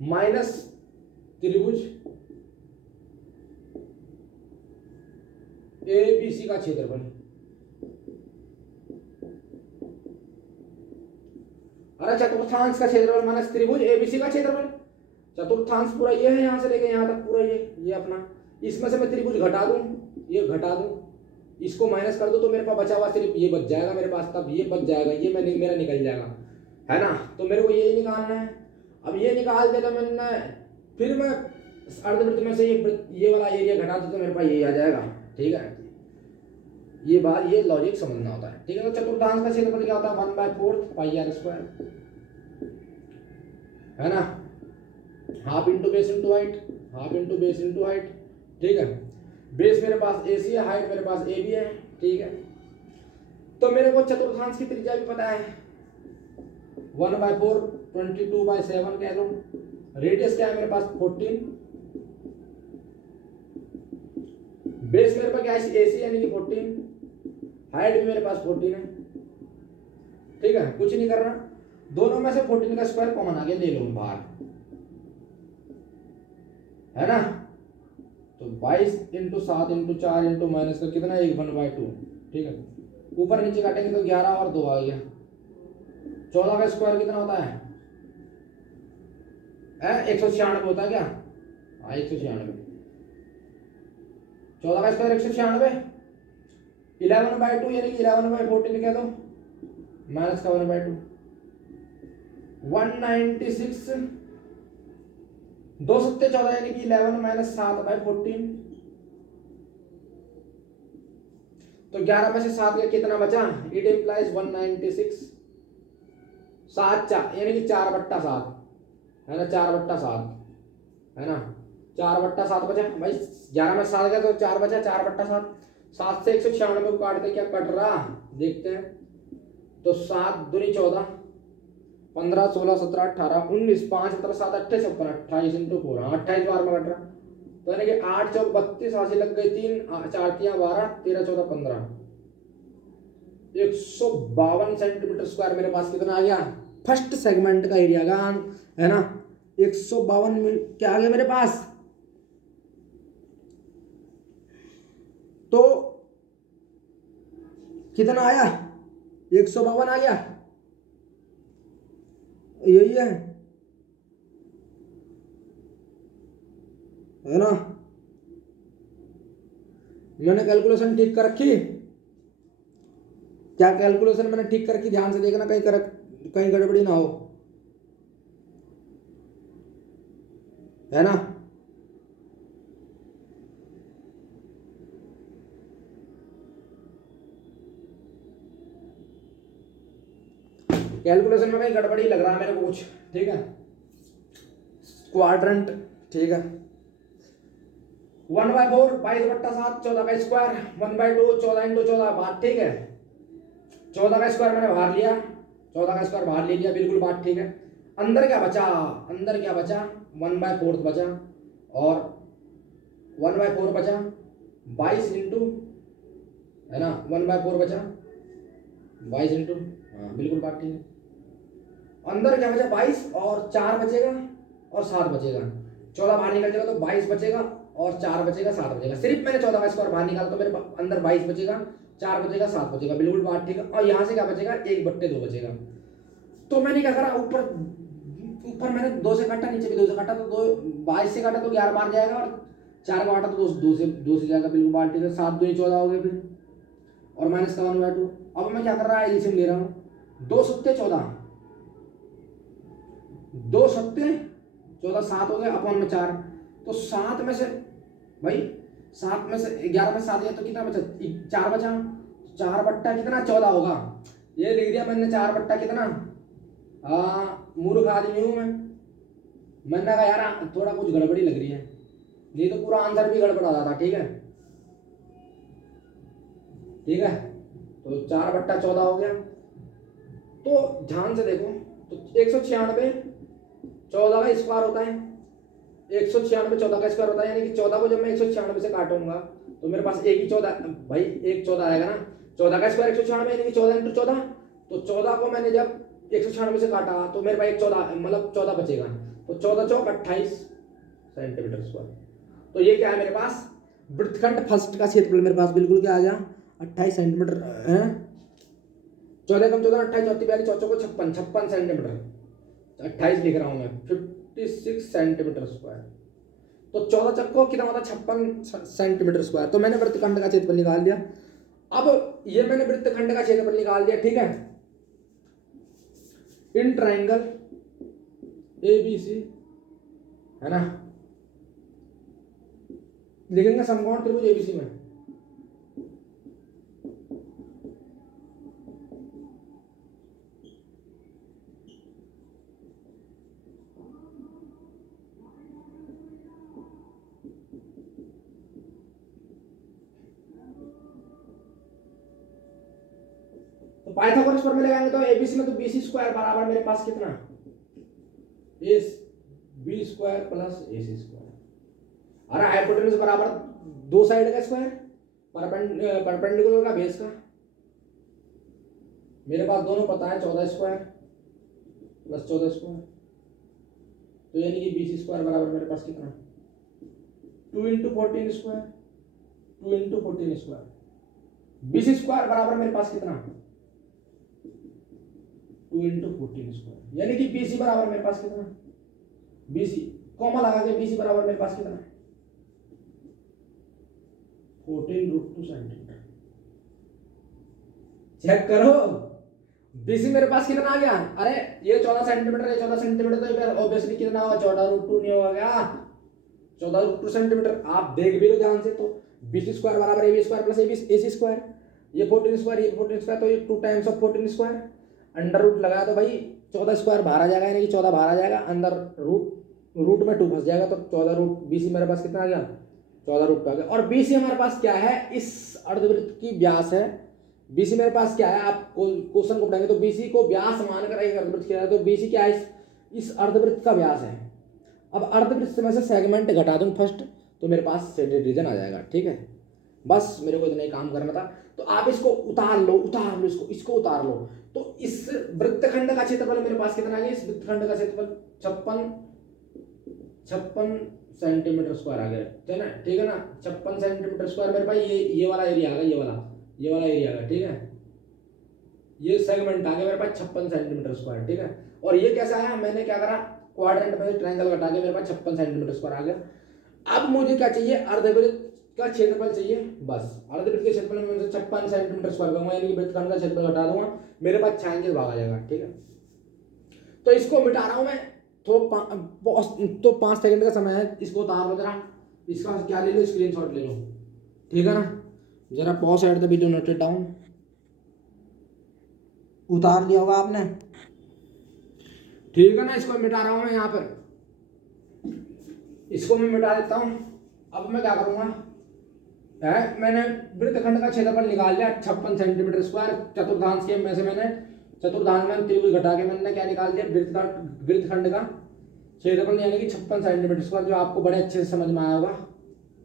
माइनस त्रिभुज एबीसी का क्षेत्रफल। अरे चतुर्थांश का क्षेत्रफल माइनस त्रिभुज एबीसी का क्षेत्रफल, चतुर्थांश पूरा ये है, यहां से लेके यहां तक पूरा ये अपना, इसमें से मैं त्रिभुज घटा दूं, ये घटा दूं, इसको माइनस कर दो, तो मेरे पास बचा हुआ सिर्फ ये बच जाएगा मेरे पास, तब ये बच जाएगा, ये मेरा निकल जाएगा, है ना। तो मेरे को ये निकालना है। अब ये निकाल दिया तो मैंने, फिर मैं अर्धवृत्त में से ये वाला एरिया घटा दूं तो मेरे पास ये आ जाएगा, ठीक है। ये बात, ये लॉजिक समझना होता है, ठीक है। तो चतुर्थांश का क्षेत्रफल क्या होता है, 1/4 पाई आर स्क्वायर, है ना, half into base into height, half into base into height, ठीक है। बेस मेरे पास AC है, हाइट मेरे पास AB है, ठीक है। तो मेरे को चतुर्थांश की त्रिज्या भी पता है, 1/4 22/7 कह लो। रेडियस क्या है मेरे पास 14, बेस मेरे पास क्या है AC यानी कि 14, हाइट भी मेरे पास 14 है, ठीक है। कुछ नहीं करना, दोनों में से 14 का स्क्वायर कॉमन आ गया, ले लो बाहर, है ना। तो 22 × 7 × 4 × माइनस का कितना, 1/2, ठीक है। ऊपर नीचे काटेंगे तो 11 और 2 आ गया, 14 का स्क्वायर कितना होता है 196 होता है क्या, हाँ 196, 14 का स्क्वायर 196, 11/2 यानी कि 11/14 कह दो, माइनस का 1/2, 196, 2 सत्ते 14 यानी कि 11 माइनस 7/14। तो 11 में से 7 का कितना बचा, इट इम्प्लाइज 196, 7 यानी कि 4/7, है ना, 4/7, है ना, 4/7 बचा भाई, 11 में 7 गया तो 4 बचा, 4/7, 7 से 196 को काटते क्या कट रहा देखते हैं। तो 7 दूनी 14, 15 16 17 18 19, 5 17 7 28 28 × 4, 28 बार में कट रहा, तो यानी कि 8 चौक 32, 80 लग गई 3, 4 3 12, 13 14 15, 152 सेंटीमीटर स्क्वायर मेरे पास कितना आ गया, फर्स्ट सेगमेंट का एरिया का, है ना, 152 क्या आ गया मेरे पास, तो कितना आया, 152 आ गया, यही है ना। मैंने कैलकुलेशन ठीक कर रखी, क्या कैलकुलेशन मैंने ठीक कर रखी, ध्यान से देखना कहीं गड़बड़ी ना हो, है ना। कैलकुलेशन में कहीं गड़बड़ी लग रहा है मेरे को कुछ, ठीक है। क्वाड्रेंट, ठीक है। 1/4 22/7 14 का स्क्वायर, 1/2 14 × 14 बात ठीक है। 14 का स्क्वायर मैंने बाहर लिया, 14 का स्क्वायर बाहर ले लिया, बिल्कुल बात ठीक है। अंदर क्या बचा, 1/4 बचा, और 1/4 बचा 22 इंटू, है ना, 1/4 बचा 22 इंटू, हाँ बिल्कुल बात ठीक है। अंदर क्या बचा 22 और 4 बचेगा और 7 बचेगा, 14 बाहर निकल जाएगा तो 22 बचेगा और 4 बचेगा 7 बचेगा। सिर्फ मैंने 14 का स्क्वायर बाहर निकाला तो मेरे अंदर 22 बचेगा, 4 बचेगा 7 बचेगा, बिल्कुल बात ठीक है। और यहाँ से क्या बचेगा, 1/2 बचेगा। तो मैंने क्या करा, ऊपर मैंने 2 से काटा, नीचे भी 2 से काटा, तो 22 से काटा तो 11 बाहर जाएगा, और 4 का काटा तो 2 से जाएगा, बिल्कुल बात ठीक है। 7 2 14 हो गए फिर, और माइनस का 1/2। अब मैं क्या कर रहा है, एलसीएम ले रहा हूँ, 2 सत्ते 14, 2 सत्ते 14, 7 हो गए, अपन में 4, तो 7 में से भाई 7 में से 11 में 7 गया तो कितना बचा, 4 बचा, 4 बट्टा कितना 14 होगा, ये लिख दिया मैंने 4 बट्टा कितना। मूर्ख आदमी हूँ मैंने कहा यार थोड़ा कुछ गड़बड़ी लग रही है, नहीं तो पूरा आंसर भी गड़बड़ा था, ठीक है, ठीक है। तो 4/14 हो गया। तो ध्यान से देखो, तो 196 14 का स्क्वायर होता है, 196 14 का स्क्वायर होता है, यानी कि 14 को जब मैं 196 से काटूंगा तो मेरे पास एक ही 14, भाई एक 14 आएगा ना, 14 का स्क्वायर 196 यानी कि 14 × 14, तो 14 को मैंने जब 196 से काटा तो मेरे पास एक 14 मतलब 14 बचेगा, तो 14 चौक 28 सेंटीमीटर स्क्वायर। तो ये क्या है मेरे पास, वृत्तखंड फर्स्ट का क्षेत्रफल मेरे पास बिल्कुल क्या आ गया, 28 सेंटीमीटर है। 14 कम 14 28 34 42 चौचौ को 56 सेंटीमीटर, 28 लिख रहा हूँ मैं, 56 सेंटीमीटर स्क्वायर। तो 14 चक्को कितना होता है, 56 सेंटीमीटर स्क्वायर। तो मैंने वृत्तखंड का क्षेत्रफल निकाल दिया। अब ये मैंने वृत्तखंड का क्षेत्रफल निकाल दिया, ठीक है। इन ट्राइंगल ABC, है ना, लिखेंगे समकोण त्रिभुज ABC में, तो पाइथागोरस फॉर्मूला लगाएंगे तो ABC में तो BC स्क्वायर बराबर मेरे पास कितना, B square plus AC square, अरे हाइपोटेन्यूज बराबर दो साइड का स्क्वायर, परपेंडिकुलर का बेस का, मेरे पास दोनों पता है, 14 स्क्वायर प्लस 14 स्क्वायर, तो यानी कि BC स्क्वायर बराबर मेरे पास कितना, 2 × 14 स्क्वायर, 2 × 14 स्क्वायर। BC स्क्वायर बराबर मेरे पास कितना, 2 × 14 स्क्वायर, यानी कि BC बराबर मेरे पास कितना, BC कॉमा लगा के BC बराबर मेरे पास कितना, 14√2 सेंटीमीटर। चेक करो BC मेरे पास कितना आ गया, अरे ये 14 सेंटीमीटर, ये 14 सेंटीमीटर, तो फिर ऑब्वियसली कितना होगा, 14√2 नहीं होगा क्या, 14√2 सेंटीमीटर। आप देख भी लो ध्यान से, तो BC स्क्वायर बराबर AB square plus AC square, ये 14 स्क्वायर, ये 14 स्क्वायर, तो ये 2 times of 14 square, under root लगाया तो भाई 14 स्क्वायर बाहर आ जाएगा, यानी कि 14 बाहर आ जाएगा, अंदर रूट में 2 फंस जाएगा, तो 14 BC मेरे पास कितना आ गया, 14√2 आ गया। और BC हमारे पास क्या है, इस अर्धवृत्त की व्यास है। BC मेरे पास क्या है, आप क्वेश्चन को पढ़ेंगे तो BC को व्यास मानकर एक अर्धवृत्त किया है, तो BC क्या है, इस अर्धवृत्त का व्यास है। अब अर्धवृत्त में से सेगमेंट घटा दूं फर्स्ट, तो मेरे पास सेंटेड रीजन आ जाएगा, ठीक है। बस मेरे को इतना ही काम करना था। तो आप इसको उतार लो इसको उतार लो। तो इस वृत्तखंड का क्षेत्रफल मेरे पास कितना है, इस वृत्तखंड का क्षेत्रफल 56 56 सेंटीमीटर स्क्वायर आ गया, ठीक है ना। 56 सेंटीमीटर स्क्वायर मेरे पास ये वाला एरिया आ गया, ये वाला एरिया आ गया, ठीक है। ये सेगमेंट आ गया मेरे पास 56 सेंटीमीटर स्क्वायर, ठीक है। और ये कैसा आया, मैंने क्या करा, क्वाड्रेंट में ट्रायंगल घटा के मेरे पास 56 सेंटीमीटर स्क्वायर आ गया। अब मुझे क्या चाहिए, अर्धवृत्त का क्षेत्रफल चाहिए, बस अर्धवृत्त के क्षेत्रफल में 56 सेंटीमीटर स्क्वायर करूंगा, यानी कि वृत्तखंड का क्षेत्रफल घटा दूंगा, मेरे पास 46 भाग आ जाएगा, ठीक है। तो इसको मिटा रहा हूं मैं, तो 5 सेकंड का समय है, इसको उतार लो जरा, इसका क्या ले लो, स्क्रीनशॉट ले लो, ठीक है ना। जरा pause at the video, note it down. उतार लिया होगा आपने, ठीक है ना। इसको मिटा रहा हूं मैं यहाँ पर, इसको मैं मिटा देता हूं। अब मैं क्या करूंगा, मैंने वृत्तखंड का क्षेत्रफल निकाल लिया 56 सेंटीमीटर स्क्वायर, चतुर्थांश के में से मैंने चतुर्थांश में त्रिभुज घटा के मैंने क्या निकाल दिया, वृत्तखंड का क्षेत्रफल यानी कि 56 सेंटीमीटर स्क्वायर, जो आपको बड़े अच्छे से समझ में आया होगा,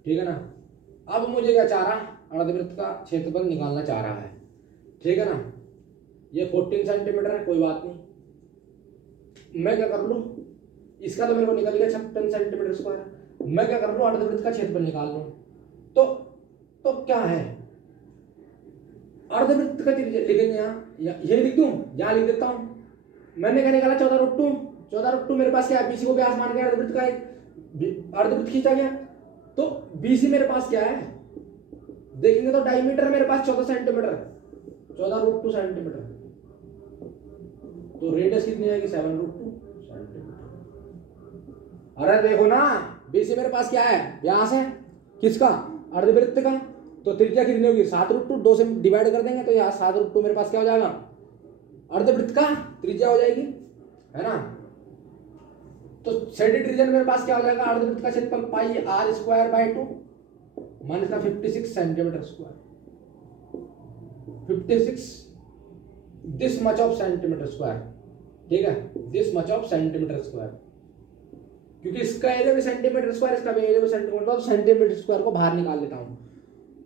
ठीक है ना। अब मुझे क्या चाह रहा, अर्धवृत्त का क्षेत्रफल निकालना चाह रहा है, ठीक है ना। ये 14 सेंटीमीटर है, कोई बात नहीं, मैं क्या कर लूँ, इसका तो मेरे को निकल गया 56 सेंटीमीटर स्क्वायर, मैं क्या कर लूँ, अर्धवृत्त का क्षेत्रफल निकाल लूँ। तो क्या है, अर्धवृत्त का लिखेंगे यहाँ, ये लिख दूँ, यहाँ लिख देता हूँ। मैंने क्या निकाला, 14√2 मेरे पास क्या है, बीसी को व्यास मान के अर्धवृत्त का एक अर्धवृत्त खींचा गया, तो बीसी मेरे पास क्या है, देखेंगे तो डायमीटर मेरे पास 14 सेंटीमीटर, 14√2 सेंटीमीटर, तो रेडियस कितनी आएगी, 7√2 सेंटीमीटर। अरे देखो ना, बीसी मेरे पास क्या है, व्यास है, किसका, अर्धवृत्त का, तो त्रिज्या कितनी होगी, 7√2, 2 से डिवाइड कर देंगे तो यहाँ 7√2 मेरे पास क्या हो जाएगा, अर्धवृत्त का त्रिज्या हो जाएगी, है ना। तो शेडेड रीजन मेरे पास क्या हो जाएगा, अर्धवृत्त का क्षेत्रफल पाई r स्क्वायर बाय 2 माइनस का 56 centimetre square, 56 this much of centimetre square, ठीक है, this much of centimetre square, क्योंकि इसका एरिया भी सेंटीमीटर स्क्वायर, इसका भी एरिया भी सेंटीमीटर, तो सेंटीमीटर स्क्वायर को बाहर निकाल लेता हूं।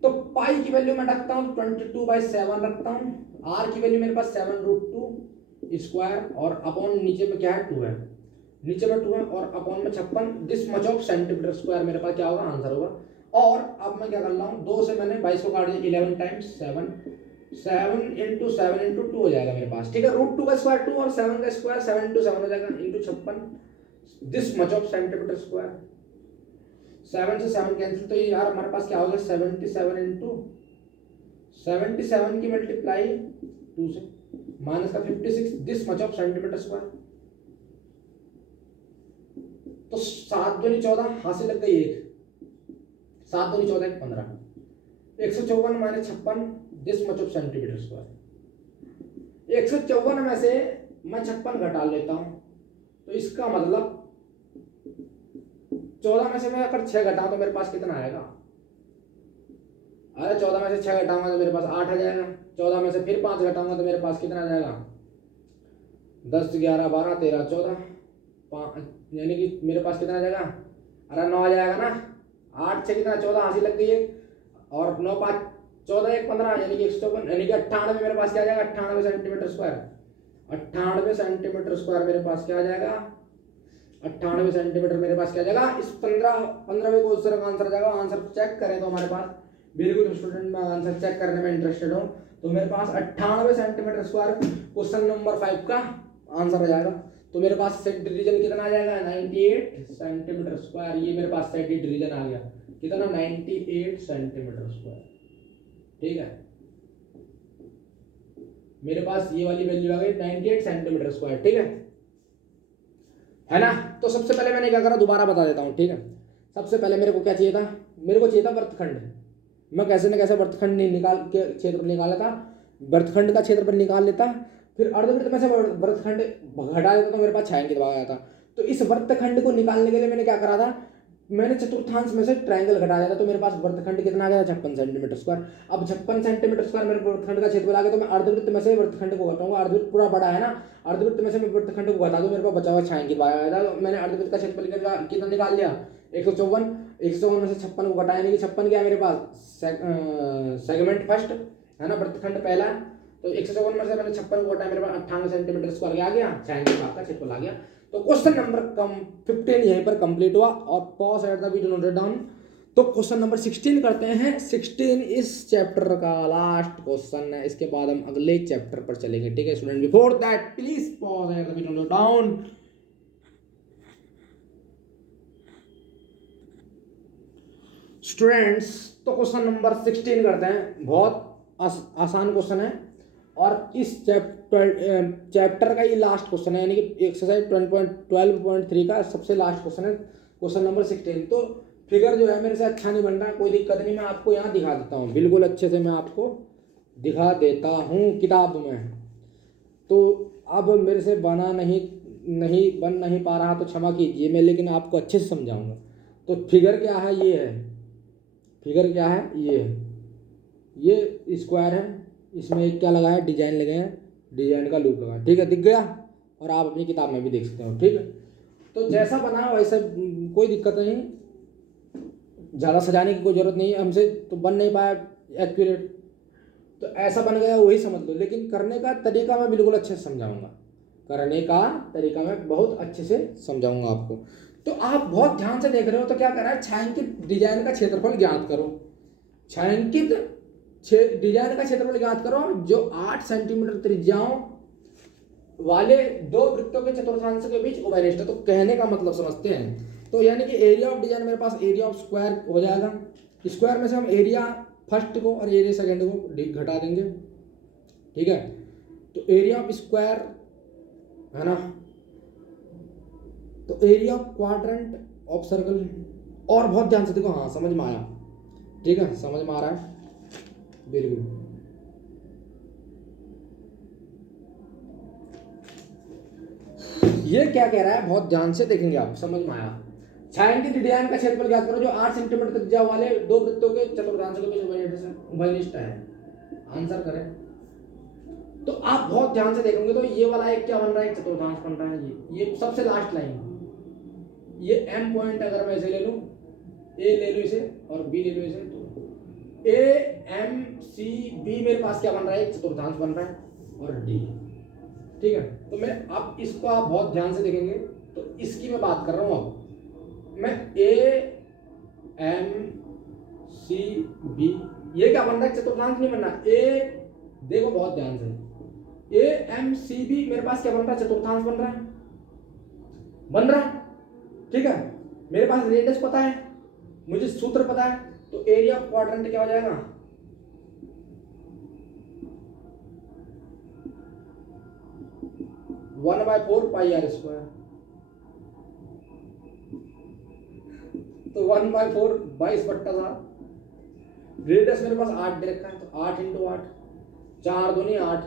तो पाई की वैल्यू मैं रखता हूं 22/7 रखता हूं, आर की वैल्यू मेरे पास 7√2 स्क्वायर, और अपॉन नीचे में क्या है, 2 है, नीचे में 2 है, और अपॉन में 56 this much of centimetre square मेरे पास क्या होगा, आंसर होगा। और अब मैं क्या कर रहा हूँ, 2 से मैंने 22 को काट दिया, 11 टाइम्स 7, 7 × 7 × 2 हो जाएगा मेरे पास, ठीक है। √2 का स्क्वायर 2 और 7 का स्क्वायर 7 × 7 हो जाएगा, into 56 this much of centimetre square, 7 से 7 कैंसिल, तो यार हमारे पास क्या हो गया, 77 × 77 की मल्टीप्लाई 2 से माइनस का 56 this much of centimetre square, तो 7 दूनी 14, हासिल लग गई 1, 7 दूनी 14 15, 154 minus 56 this much of centimetre square. 154 में से मैं 56 घटा लेता हूं, तो इसका मतलब 14 में से मैं अगर 6 घटाऊं तो मेरे पास कितना आएगा, अरे 14 में से 6 घटाऊंगा तो मेरे पास 8 आ जाएगा, 14 में से फिर 5 घटाऊंगा तो मेरे पास कितना आ जाएगा, 10 11 12 13 14, यानी कि मेरे पास कितना आ जाएगा, अरे 9 आ जाएगा ना, 8 से कितना 14, हासिल लग गई है, और 9 5 14 1 15, यानी कि 154, यानी कि 98 मेरे पास क्या आ जाएगा, 98 सेंटीमीटर स्क्वायर, 98 सेंटीमीटर स्क्वायर मेरे पास क्या आ जाएगा, 98 सेंटीमीटर मेरे पास क्या आ जाएगा। इस 15वें क्वेश्चन का आंसर आ जाएगा। आंसर चेक करें तो हमारे पास, बिल्कुल स्टूडेंट में आंसर चेक करने में इंटरेस्टेड हूँ, तो मेरे पास 98 सेंटीमीटर स्क्वायर क्वेश्चन नंबर 5 का आंसर आ जाएगा। तो मेरे पास सेट रीजन कितना आ जाएगा, 98 सेंटीमीटर स्क्वायर, ये मेरे पास सेट रीजन आ गया, कितना 98 सेंटीमीटर स्क्वायर, ठीक है। मेरे पास ये वाली वैल्यू आ गई 98 सेंटीमीटर स्क्वायर, ठीक है ना। तो सबसे पहले मैंने क्या करा, दोबारा बता देता हूँ, ठीक है। सबसे पहले मेरे को क्या चाहिए था, मेरे को चाहिए था वृत्तखंड, मैं कैसे न कैसे वृत्तखंड निकाल के क्षेत्रफल निकाला था, वृत्तखंड का क्षेत्रफल निकाल लेता, फिर अर्धवृत्त में से वृत्तखंड घटा देता तो मेरे पास छायांकित भाग आया था। तो इस वृत्तखंड को निकालने के लिए मैंने क्या करा था, मैंने चतुर्थांश में से ट्रायंगल घटा दिया था, तो मेरे पास वृत्तखंड कितना आ गया, 56 सेंटीमीटर स्क्वायर। अब 56 सेंटीमीटर स्क्वायर मेरे वृत्तखंड का क्षेत्रफल आ गया, तो मैं अर्धवृत्त में से वृत्तखंड को घटाऊंगा, अर्धवृत्त पूरा बड़ा है ना, अर्धवृत्त में से मैं वृत्तखंड को घटा दूं, मेरे पास बचा हुआ छायांकित भाग आया था। मैंने अर्धवृत्त का क्षेत्रफल कितना निकाल लिया, 154 में से 56 को घटाया, यानी कि 56 क्या है मेरे पास, सेगमेंट फर्स्ट है ना, वृत्तखंड पहला, तो 154 में से मैंने 56 को घटाया, मेरे पास 98 सेंटीमीटर स्क्वायर आ गया, छायांकित भाग का क्षेत्रफल आ गया। तो क्वेश्चन नंबर 15 यहीं पर कंप्लीट हुआ और pause at the video note down. तो क्वेश्चन नंबर 16 करते हैं। 16 इस चैप्टर का लास्ट क्वेश्चन है, इसके बाद हम अगले चैप्टर पर चलेंगे। ठीक है student, before that please pause at the video note down. Students तो क्वेश्चन नंबर 16 करते हैं। बहुत आसान क्वेश्चन है और इस चैप्टर का ये लास्ट क्वेश्चन है, यानी कि एक्सरसाइज 12.3 का सबसे लास्ट क्वेश्चन है, क्वेश्चन नंबर 16। तो फिगर जो है मेरे से अच्छा नहीं बन रहा है, कोई दिक्कत नहीं, मैं आपको यहाँ दिखा देता हूँ, बिल्कुल अच्छे से मैं आपको दिखा देता हूँ किताब में। तो अब मेरे से बन नहीं पा रहा तो क्षमा कीजिए मैं, लेकिन आपको अच्छे से समझाऊंगा। तो फिगर क्या है, ये है फिगर, क्या है ये स्क्वायर है, इसमें एक क्या लगा है, डिजाइन लगे हैं, डिजाइन का लूप लगा है। ठीक है, दिख गया, और आप अपनी किताब में भी देख सकते हो। ठीक है, तो जैसा बना वैसे कोई दिक्कत नहीं, ज़्यादा सजाने की कोई ज़रूरत नहीं है, हमसे तो बन नहीं पाया एक्यूरेट, तो ऐसा बन गया वही समझ लो। लेकिन करने का तरीका मैं बिल्कुल अच्छे से समझाऊंगा, करने का तरीका मैं बहुत अच्छे से समझाऊंगा आपको। तो आप बहुत ध्यान से देख रहे हो। तो क्या कर रहा है, छायांकित डिजाइन का क्षेत्रफल ज्ञात करो। छायांकित डिजाइन का क्षेत्रफल ज्ञात करो जो 8 सेंटीमीटर त्रिज्याओं वाले दो वृत्तों के चतुर्थांश के बीच उभयनिष्ठ है। तो कहने का मतलब समझते हैं। तो यानी कि एरिया ऑफ डिजाइन मेरे पास एरिया ऑफ स्क्वायर हो जाएगा। स्क्वायर में से हम एरिया फर्स्ट को और एरिया सेकंड को घटा देंगे। ठीक है, तो एरिया ऑफ स्क्वायर है ना, तो area of quadrant of circle. और बहुत ध्यान से देखो, हाँ समझ में आया, ठीक है समझ में आ रहा है बिल्कुल। ये क्या कह रहा है, बहुत ध्यान से देखेंगे आप, समझ में आया। छायांकित डिजाइन का क्षेत्रफल ज्ञात करो जो 8 सेंटीमीटर त्रिज्या वाले दो वृत्तों के चतुर्थांश के बीच उभयनिष्ठ है। आंसर करें। तो आप बहुत ध्यान से देखेंगे तो ये वाला एक क्या बन रहा है, एक चतुर्थांश बन रहा है। ये सबसे लास्ट लाइन, ये एम पॉइंट अगर मैं इसे ले लूं, ए ले लूं इसे और बी ले लूं इसे, तो ए एम सी बी मेरे पास क्या बन रहा है, एक चतुर्थांश बन रहा है, और डी। ठीक है, तो मैं अब इसको आप बहुत ध्यान से देखेंगे तो इसकी मैं बात कर रहा हूं। अब मैं ए एम सी बी, ये क्या बन रहा है, चतुर्थांश नहीं बन रहा। ए देखो बहुत ध्यान से, ए एम सी बी मेरे पास क्या बन रहा है, चतुर्थांश बन रहा है। ठीक है, मेरे पास रेडियस पता है, मुझे सूत्र पता है, तो एरिया ऑफ क्वाड्रेंट क्या हो जाएगा, 1/4 पाई आर स्क्वायर। तो 1/4 22/7। रेडियस मेरे पास 8 दे रखा है, तो 8 × 8, 4 दूनी 8,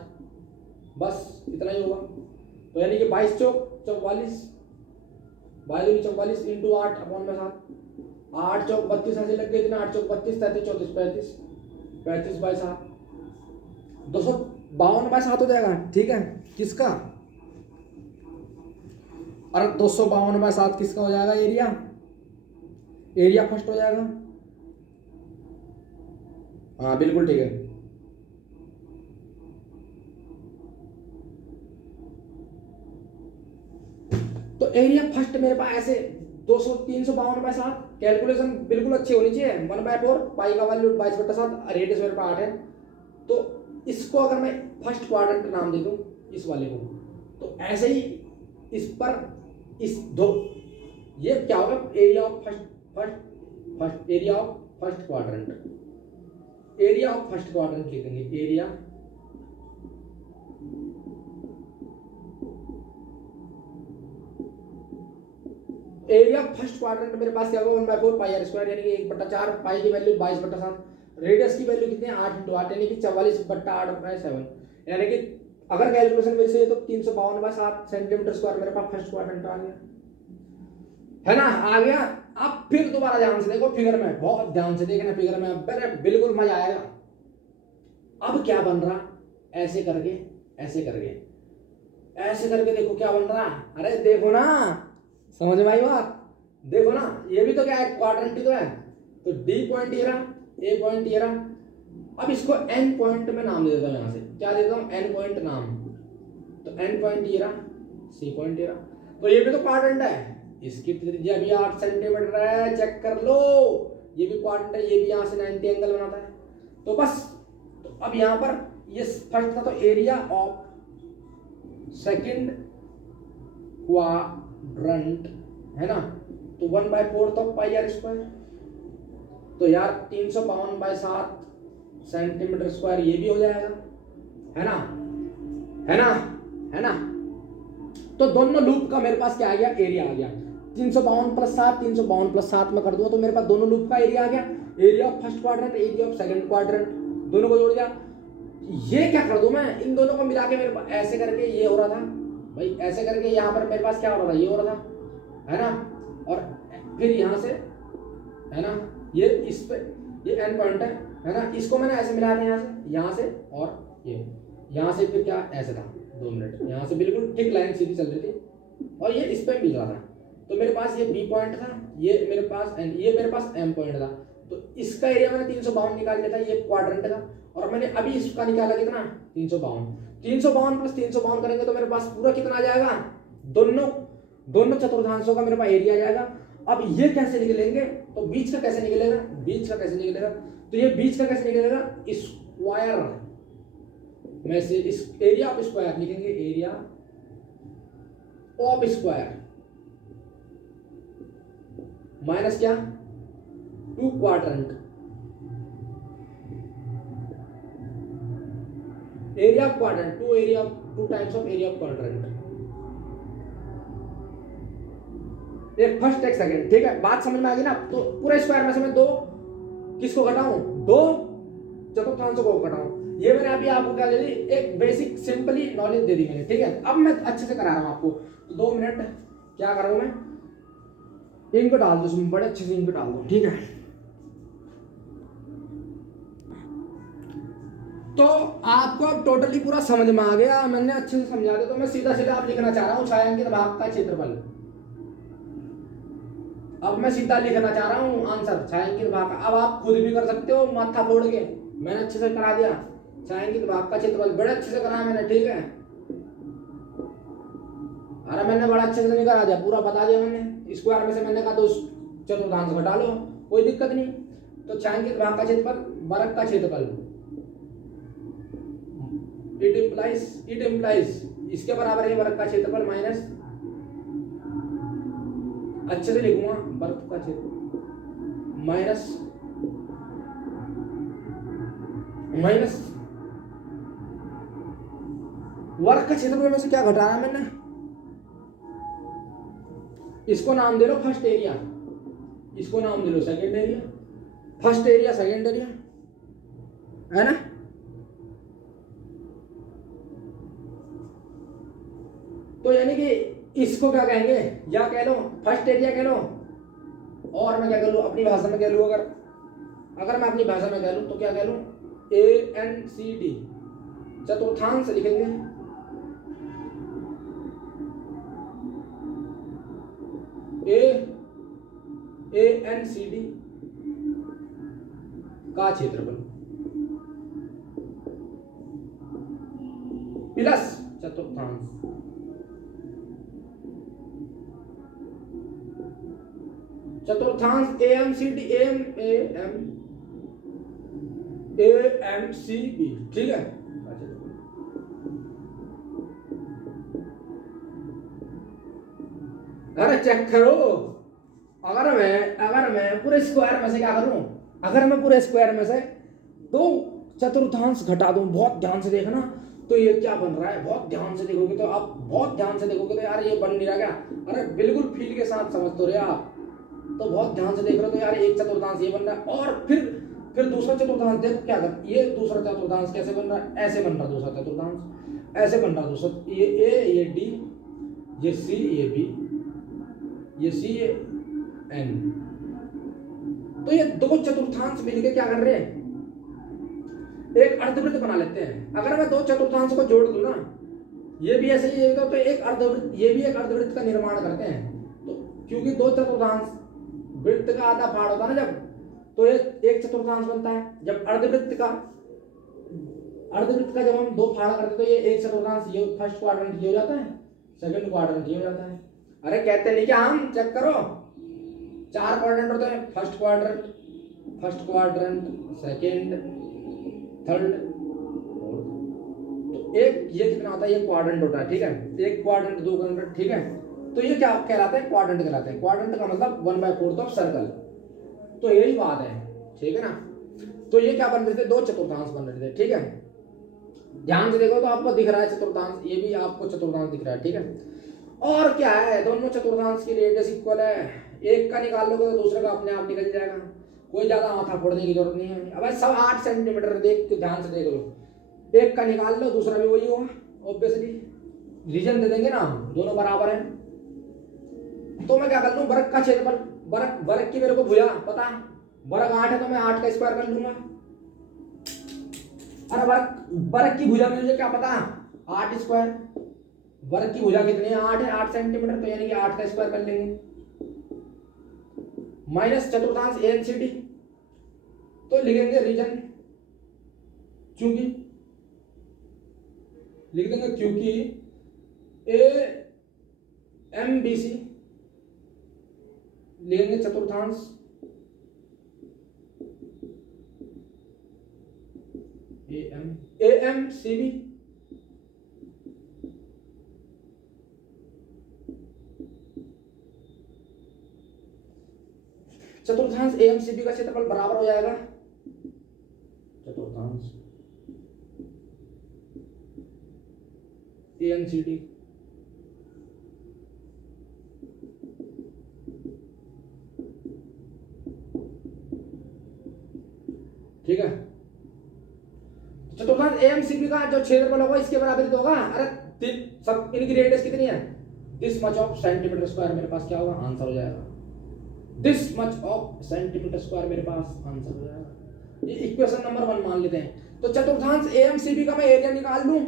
बस इतना ही होगा। तो यानी कि 22 चौक 44, 22 दूनी 44 × 8 अपॉन में 7, 8 चौक 32 ऐसे लग गए थे ना, 8 चौक 32, 33 34 35, 35/7, 252/7 हो जाएगा। ठीक है, किसका, और 252/7 किसका हो जाएगा, एरिया फर्स्ट हो जाएगा। हाँ बिल्कुल ठीक है। तो एरिया फर्स्ट मेरे पास ऐसे 352/7, कैलकुलेशन बिल्कुल अच्छी होनी चाहिए। 1/4 पाई का वैल्यू 22/7, रेडियस मेरे पास 8 है। तो इसको अगर मैं फर्स्ट क्वाड्रेंट नाम दे दूं इस वाले को, तो ऐसे ही इस पर इस दो, ये क्या होगा, area of first area of first quadrant, area of first quadrant लिखेंगे, एरिया फर्स्ट क्वाड्रेंट मेरे पास क्या होगा, 1/4 पाई आर स्क्वायर, यानी कि 1/4, पाई की वैल्यू 22/7, रेडियस की वैल्यू कितनी है, 8 × 8, यानी कि 44/8/7, यानी कि अगर कैलकुलेशन में से तो 352/7 सेंटीमीटर स्क्वायर मेरे पास फर्स्ट क्वाड्रेंट आ गया, है ना, आ गया। अब फिर दोबारा ध्यान से देखो फिगर में, बहुत ध्यान से देखना फिगर में, अब बिल्कुल मजा आएगा। अब क्या बन रहा, ऐसे करके देखो क्या बन रहा। अरे देखो ना, समझ में आई बात, देखो ना, ये भी तो क्या है, क्वाड्रेंट ही तो है। तो डी पॉइंट ये रहा, ए पॉइंट ये रहा। अब इसको एन पॉइंट में नाम दे देता हूं, यहां से क्या देता हूं, एन पॉइंट नाम। तो एन पॉइंट ये रहा, सी पॉइंट ये रहा। तो ये भी तो क्वाड्रेंट है, इसकी त्रिज्या भी 8 सेंटीमीटर है, चेक कर लो। ये भी क्वाड्रेंट है, ये भी यहाँ से 90 एंगल बनाता है। तो बस, तो अब यहाँ पर ये फर्स्ट था तो एरिया ऑफ सेकंड क्वाड्रेंट है ना, तो 1/4 ऑफ पाई आर स्क्वायर। तो यार 352/7 सेंटीमीटर स्क्वायर ये भी हो जाएगा, है ना, है ना, है ना। तो दोनों लूप का मेरे पास क्या आ गया, एरिया आ गया। 352+7 में कर दूंगा तो मेरे पास दोनों लूप का एरिया आ गया। Area of first quadrant, area of second quadrant, दोनों को जोड़ दिया। ये क्या कर दूं मैं, इन दोनों को मिला के मेरे पास ऐसे करके ये हो रहा था भाई, ऐसे करके यहाँ पर मेरे पास क्या हो रहा था, ये हो रहा था, है ना। और फिर यहाँ से, है ना, ये इस पे ये एन पॉइंट है ना, इसको मैंने ऐसे मिला दिया यहाँ से और ये यहाँ से, फिर क्या ऐसे था 2 मिनट, यहाँ से बिल्कुल ठीक लाइन सीधी चल रही थी और ये इस पे मिल रहा था। तो मेरे पास ये बी पॉइंट था, ये मेरे पास एन, ये मेरे पास एम पॉइंट था। तो इसका एरिया मैंने 352 निकाल लिया था, ये क्वाड्रेंट का। और मैंने अभी इसका निकाला कितना, 352। 352 + 352 करेंगे तो मेरे पास पूरा कितना आ जाएगा, दोनों चतुर्थांशों का मेरे पास एरिया आ जाएगा। अब ये कैसे निकलेंगे, तो बीच का कैसे निकलेगा, बीच का कैसे निकलेगा, तो ये बीच का कैसे निकलेगा, स्क्वायर में से इस एरिया ऑफ स्क्वायर लिखेंगे, एरिया ऑफ स्क्वायर माइनस क्या, 2 quadrant, area of quadrant, 2 times of area of quadrant. एक फर्स्ट एक सेकंड, ठीक है, बात समझ में आ गई ना। तो पूरे स्क्वायर में से मैं 2 किसको घटाऊं, 2 चतुर्थांशों को घटाऊं। ये मैंने अभी आपको क्या दे दी, एक बेसिक सिंपली नॉलेज दे दी मैंने, ठीक है। अब मैं अच्छे से करा रहा हूं आपको, तो 2 मिनट क्या कर रहा हूं मैं, इनको डाल दो इसमें, बड़े अच्छे से इनको डाल दो, ठीक है। तो आपको अब टोटली पूरा समझ में आ गया, मैंने अच्छे से समझा दिया। तो मैं सीधा सीधा आप लिखना चाह रहा हूँ छायांकित भाग का क्षेत्रफल। अब मैं सीधा लिखना चाह रहा हूँ आंसर छायांकित भाग का। अब आप खुद भी कर सकते हो माथा फोड़ के, मैंने अच्छे से करा दिया। छायांकित भाग का क्षेत्रफल बड़े अच्छे से कराया मैंने, ठीक है। अरे मैंने बड़ा अच्छे से नहीं करा दिया, पूरा बता दिया मैंने। स्क्वायर में से मैंने कहा 2 चतुर्थांश घटा लो, कोई दिक्कत नहीं। तो छायांकित भाग का क्षेत्रफल, वर्ग का क्षेत्रफल, इट इम्प्लाइज इसके बराबर है वर्ग का क्षेत्रफल माइनस, अच्छे से लिखूंगा, वर्ग का क्षेत्रफल माइनस वर्ग का क्षेत्रफल में से क्या घटाना मैंने, इसको नाम दे लो फर्स्ट एरिया, इसको नाम दे लो second area, first area second area, है ना। तो यानी कि इसको क्या कहेंगे, या कह लो फर्स्ट एरिया कह लो, और मैं क्या कह लूं अपनी भाषा में कह लूं, अगर मैं अपनी भाषा में कह लूं तो क्या कह लूं, ANCD चतुर्थांश लिखेंगे, ANCD का क्षेत्रफल प्लस चतुर्थांश, चतुर्थांश AMCD, AMCB, ठीक है। अरे चेक करो, अगर मैं पूरे स्क्वायर में से क्या करूं, अगर मैं पूरे स्क्वायर में से 2 चतुर्थांश घटा दूं, बहुत ध्यान से देखना, तो ये क्या बन रहा है, बहुत ध्यान से देखोगे तो आप, बहुत ध्यान से देखोगे तो यार ये बन नहीं रहा क्या, अरे बिल्कुल फील के साथ समझ तो रहे आप, तो बहुत ध्यान से देख रहे हो तो यार एक चतुर्थांश ये बन रहा है, और फिर दूसरा चतुर्थांश देखो क्या कर, ये दूसरा चतुर्थांश कैसे बन रहा है, ऐसे बन रहा दूसरा चतुर्थांश, ऐसे बन रहा दूसरा, ये A ये D ये C ये B ये C ये N। तो ये 2 चतुर्थांश मिलके क्या कर रहे हैं, एक अर्धवृत्त बना लेते हैं। अगर मैं 2 चतुर्थांश को जोड़ दूं ना, ये भी ऐसे ही, ये तो एक अर्धवृत्त, ये भी एक अर्धवृत्त का निर्माण करते हैं। तो क्योंकि 2 चतुर्थांश वृत्त का आधा फाड़ होता है ना जब, तो एक चतुर्थांश बनता है। जब अर्धवृत्त का जब हम 2 फाड़ा करते हैं तो ये एक चतुर्थांश, ये फर्स्ट क्वाड्रेंट ये हो जाता है, सेकंड क्वाड्रेंट ये हो जाता है। अरे कहते नहीं क्या हम, चेक करो, 4 क्वाड्रेंट होते हैं, first quadrant, second, third, fourth. तो एक ये कितना होता है, ये क्वाड्रेंट होता है, ठीक है, एक क्वाड्रेंट, 2 क्वाड्रेंट, ठीक है। तो ये क्या कहलाते हैं, क्वाड्रेंट कहलाते हैं। क्वाड्रेंट का मतलब 1/4 ऑफ सर्कल। तो यही बात है, ठीक है ना। तो ये क्या बन रहे थे, 2 चतुर्थांश बन रहे थे, ठीक है। ध्यान से देखो तो आपको दिख रहा है चतुर्थांश, ये भी आपको चतुर्थांश दिख रहा है, ठीक है। और क्या है, दोनों चतुर्थांश की रेडियस इक्वल है, एक का निकाल लोगे तो दूसरे का अपने आप निकल जाएगा, कोई ज्यादा माथा फोड़ने की जरूरत नहीं है। अब सब 8 सेंटीमीटर, देख ध्यान से देख लो, एक का निकाल लो दूसरा भी वही होगा, ऑब्वियसली रीजन दे देंगे ना हम, दोनों बराबर है। तो मैं क्या कर लूं, वर्ग का क्षेत्रफल, वर्ग की मेरे को भुजा पता है, वर्ग 8 है तो मैं 8 का स्क्वायर कर लूंगा। अरे वर्ग की भुजा में मुझे क्या पता, 8 स्क्वायर, वर्ग की भुजा कितनी है, 8 है, 8 सेंटीमीटर, तो यानी कि 8 का स्क्वायर कर लेंगे। माइनस चतुर्थांश एएनसीडी, तो लिखेंगे रीजन, क्योंकि लिख देंगे क्योंकि ए एम बी सी, लिखेंगे चतुर्थांश ए एम सी बी, चतुर्थांश ए एम सी बी का क्षेत्रफल बराबर हो जाएगा चतुर्थांश ए एम सी डी। ठीक है, चतुर्थांश एएमसीबी का जो क्षेत्रफल होगा इसके बराबर तो होगा। अरे सब इनकी रेडियस कितनी है, this much of centimetre square, मेरे पास क्या होगा, आंसर हो जाएगा, this much of centimetre square मेरे पास आंसर हो जाएगा। ये इक्वेशन नंबर 1 मान लेते हैं। तो चतुर्थांश एएमसीबी का मैं एरिया निकाल लूं,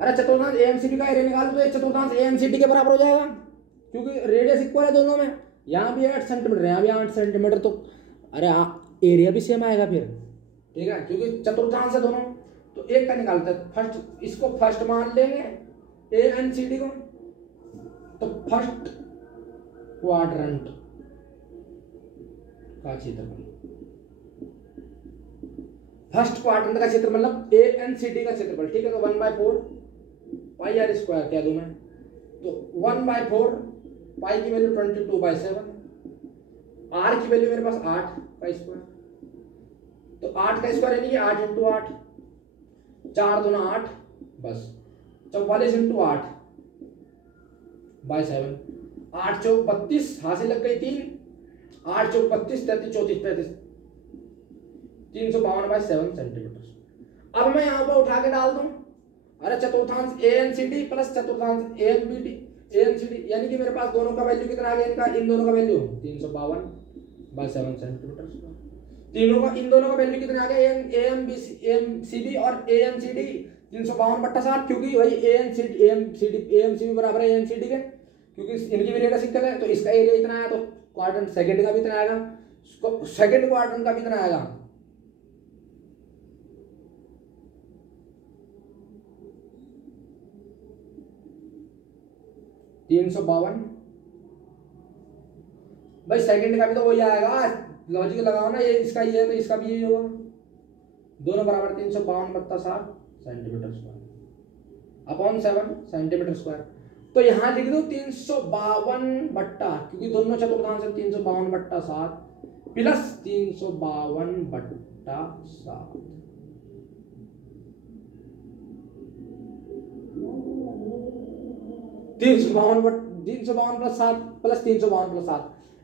अरे चतुर्थांश एएमसीबी का एरिया निकाल लूं तो ये चतुर्थांश एएमसीडी के बराबर हो जाएगा, क्योंकि रेडियस इक्वल है दोनों में, यहाँ भी 8 सेंटीमीटर, यहाँ भी 8 सेंटीमीटर, तो अरे एरिया भी सेम आएगा फिर, ठीक है, क्योंकि चतुर्थांश है दोनों। तो एक का निकालते हैं, फर्स्ट इसको फर्स्ट मान लेंगे ए एन सी डी को, तो फर्स्ट क्वाड्रेंट का क्षेत्रफल, फर्स्ट क्वाड्रेंट का क्षेत्र मतलब ए एन सी डी का क्षेत्रफल, ठीक है। तो 1/4 पाई आर स्क्वायर क्या दूं मैं, तो 1/4 पाई की वैल्यू 22/7, आर की वैल्यू मेरे पास 8 का स्क्वायर, तो 8 का स्क्वायर यानी कि 8 इंटू 8, 4 दूना 8, बस 44 इंटू 8/7, 8 चौक 32, हासिल लग गई 3, 8 चौक 32, 33 34 35, 352/7 सेंटीमीटर। अब मैं यहाँ पर उठा के डाल दूं, अरे चतुर्थांश A N C D plus चतुर्थांश A N B D, A N C D, यानी कि मेरे पास दोनों का वैल्यू कितना आ गया, इनका इन दोनों का वैल्यू 352/7 सेंटीमीटर। तीनों का, इन दोनों का वैल्यू कितना आ गया, एएमसीबी और एएमसीडी 352/7, क्योंकि वही एएमसीडी बराबर है एएमसीडी के, क्योंकि इनकी भी रेडियस इक्वल है। तो इसका एरिया इतना आया, तो क्वाड्रेंट सेकंड का भी इतना आएगा, सेकंड क्वाड्रेंट का भी इतना आएगा। भाई सेकंड का भी तो वही आएगा, लॉजिक लगाओ ना, ये इसका ये है तो इसका भी यही होगा, दोनों बराबर 352/7 centimetre square upon 7 centimetre square. तो यहां लिख दो 352 क्योंकि दोनों चतुर्थांश है, 352/7 प्लस 352/7, तीन सौ बावन प्लस 7 प्लस 352/7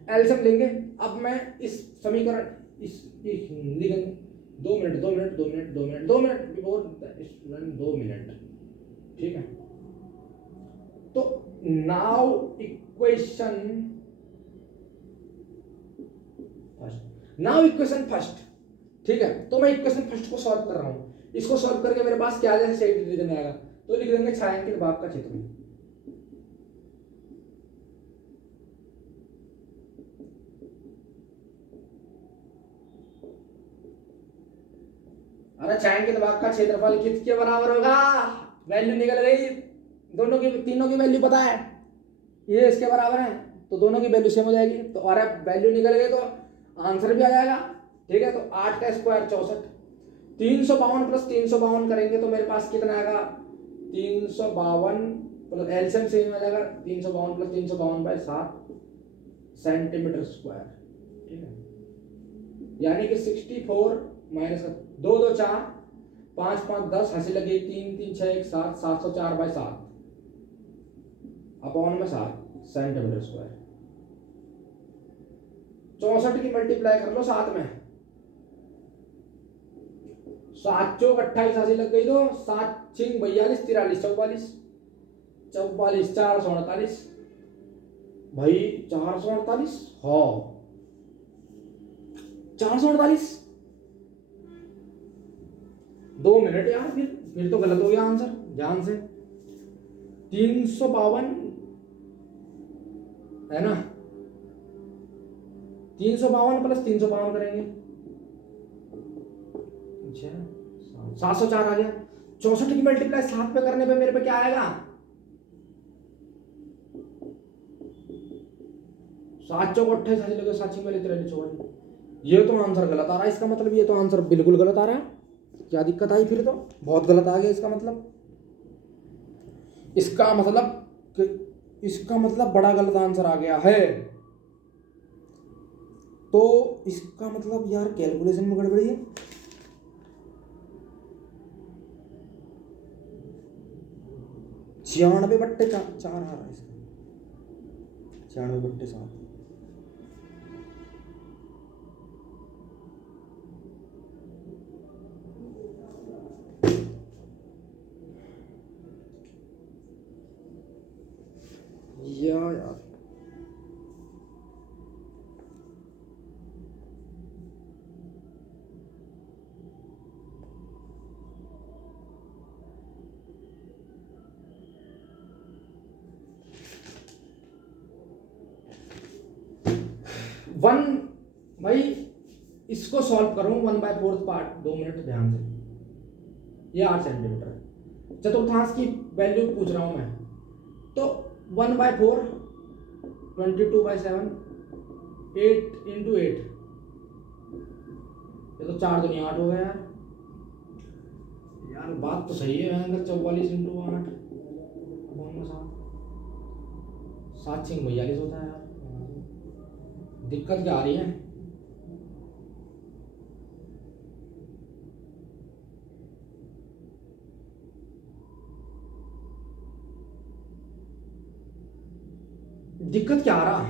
एलसीएम लेंगे। अब मैं इस समीकरण लिखेंगे 2 मिनट बिफोर स्टूडेंट 2 मिनट, ठीक है। तो नाउ इक्वेशन फर्स्ट, ठीक है। तो मैं इक्वेशन फर्स्ट को सॉल्व कर रहा हूं, इसको सॉल्व करके मेरे पास क्या आ जाएगा, सेट रीजन आएगा, तो लिख देंगे छायांकित भाग का क्षेत्रफल। अरे छायांकित भाग का क्षेत्रफल किसके बराबर होगा, वैल्यू निकल गई, दोनों की तीनों की वैल्यू पता है, ये इसके बराबर है, तो दोनों की वैल्यू सेम हो जाएगी। तो और वैल्यू निकल गई तो आंसर भी आ जाएगा। ठीक है, तो 8 का स्क्वायर 64, 352 प्लस 352 करेंगे तो मेरे पास कितना आएगा, 352 प्लस एलसीएम सेम आ जाएगा, 352 प्लस 352 बाई 7 सेंटीमीटर स्क्वायर। ठीक है, यानी कि 64 माइनस 2 2 4 5 5 10 हंसी लगी 3 3 6 1 7 704 बाई 7 अपॉन में 7 सेंटीमीटर स्क्वायर। 64 की मल्टीप्लाई कर लो 7 में, 7 चौक 28 हंसी लग गई तो 7 छिंग 42 43 44 44 448 भाई 448, हाँ 448। 2 मिनट यार, फिर तो गलत हो गया आंसर, ध्यान से। 352 है ना, 352 प्लस 352 करेंगे, 704 आ गया। 64 की मल्टीप्लाई 7 पे करने पे मेरे पे क्या आएगा, 7 चौक 28 हंसी लगे 7 छिंग 43 44। ये तो आंसर गलत आ रहा है, इसका मतलब ये तो आंसर बिल्कुल गलत आ रहा है। क्या दिक्कत आई, फिर तो बहुत गलत आ गया इसका मतलब। इसका मतलब बड़ा गलत आंसर आ गया है। तो इसका मतलब यार कैलकुलेशन में गड़बड़ी है। छियानवे बट्टे 4 आ रहा है इसका, 96/7। यार 1 भाई इसको सॉल्व करूं 1/4 पार्ट, 2 मिनट ध्यान से। ये 8 सेंटीमीटर है, चतुर्थांश की वैल्यू पूछ रहा हूं मैं। तो 1/4 22/7 8 × 8, ये तो 4 दूनी 8 हो गया यार। यार बात तो सही है, 44 × 8 7 छिंग 42 होता है यार। दिक्कत क्या आ रही है, दिक्कत क्या आ रहा,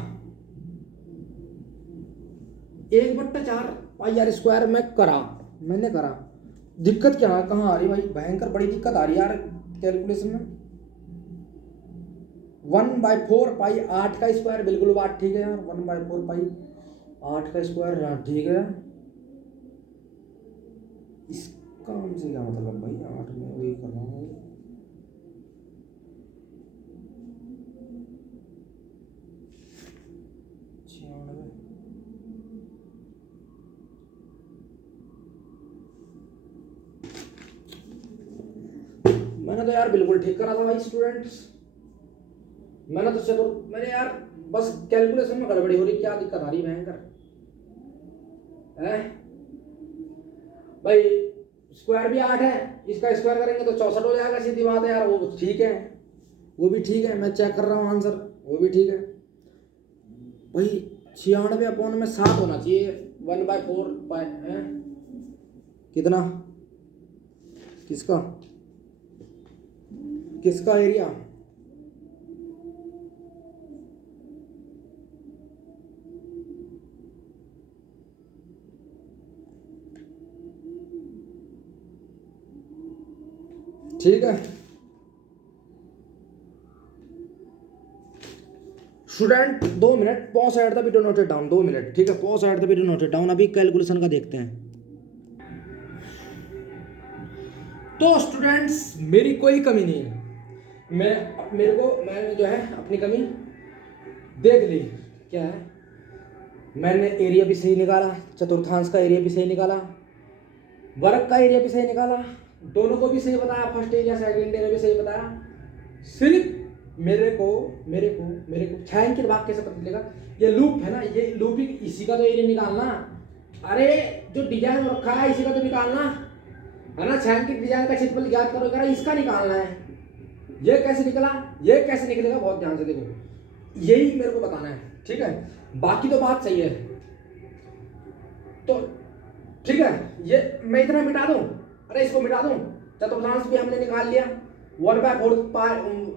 1/4 पाई आर स्क्वायर मैंने करा। दिक्कत क्या है, कहाँ आ रही भाई, भयंकर बड़ी दिक्कत आ रही है यार कैलकुलेशन में। 1/4 पाई 8 का स्क्वायर, बिल्कुल बात ठीक है यार। 1/4 पाई 8 का स्क्वायर, हाँ ठीक है। इसका हमसे क्या मतलब भाई, 8 में वही कर रहा हूँ। मैंने तो यार बिल्कुल ठीक करा था भाई स्टूडेंट्स, मैंने यार बस कैलकुलेशन में गड़बड़ी हो रही, क्या दिक्कत आ रही भयंकर है भाई। स्क्वायर भी 8 है, इसका स्क्वायर करेंगे तो 64 हो जाएगा, सीधी बात है यार। वो ठीक है, वो भी ठीक है, मैं चेक कर रहा हूँ आंसर, वो भी ठीक है भाई। 96/7 होना चाहिए, 1/4 पाई कितना, किसका एरिया, ठीक है student. 2 minute pause at the video noted down, 2 minute, ठीक है, pause at the video noted down. अभी कैलकुलेशन का देखते हैं। तो स्टूडेंट्स मेरी कोई कमी नहीं है, मैंने जो है अपनी कमी देख ली। क्या है, मैंने एरिया भी सही निकाला, चतुर्थांश का एरिया भी सही निकाला, वर्ग का एरिया भी सही निकाला, दोनों को भी सही बताया, फर्स्ट एरिया सेकंड एरिया भी सही बताया। सिर्फ मेरे को छायांकित भाग कैसे पता चलेगा? ये लूप है ना, ये लूप ही, इसी का तो एरिया निकालना। अरे जो डिजाइन रखा है इसी का तो निकालना है ना। छायांकित डिजाइन का क्षेत्रफल ज्ञात करो, करा इसका निकालना है। ये कैसे निकला, ये कैसे निकलेगा, बहुत ध्यान से देखो, यही मेरे को बताना है, ठीक है। बाकी तो बात सही है, तो ठीक है। ये मैं इतना मिटा दूं, अरे इसको मिटा दूं, चतुर्थांश भी हमने निकाल लिया। 1/4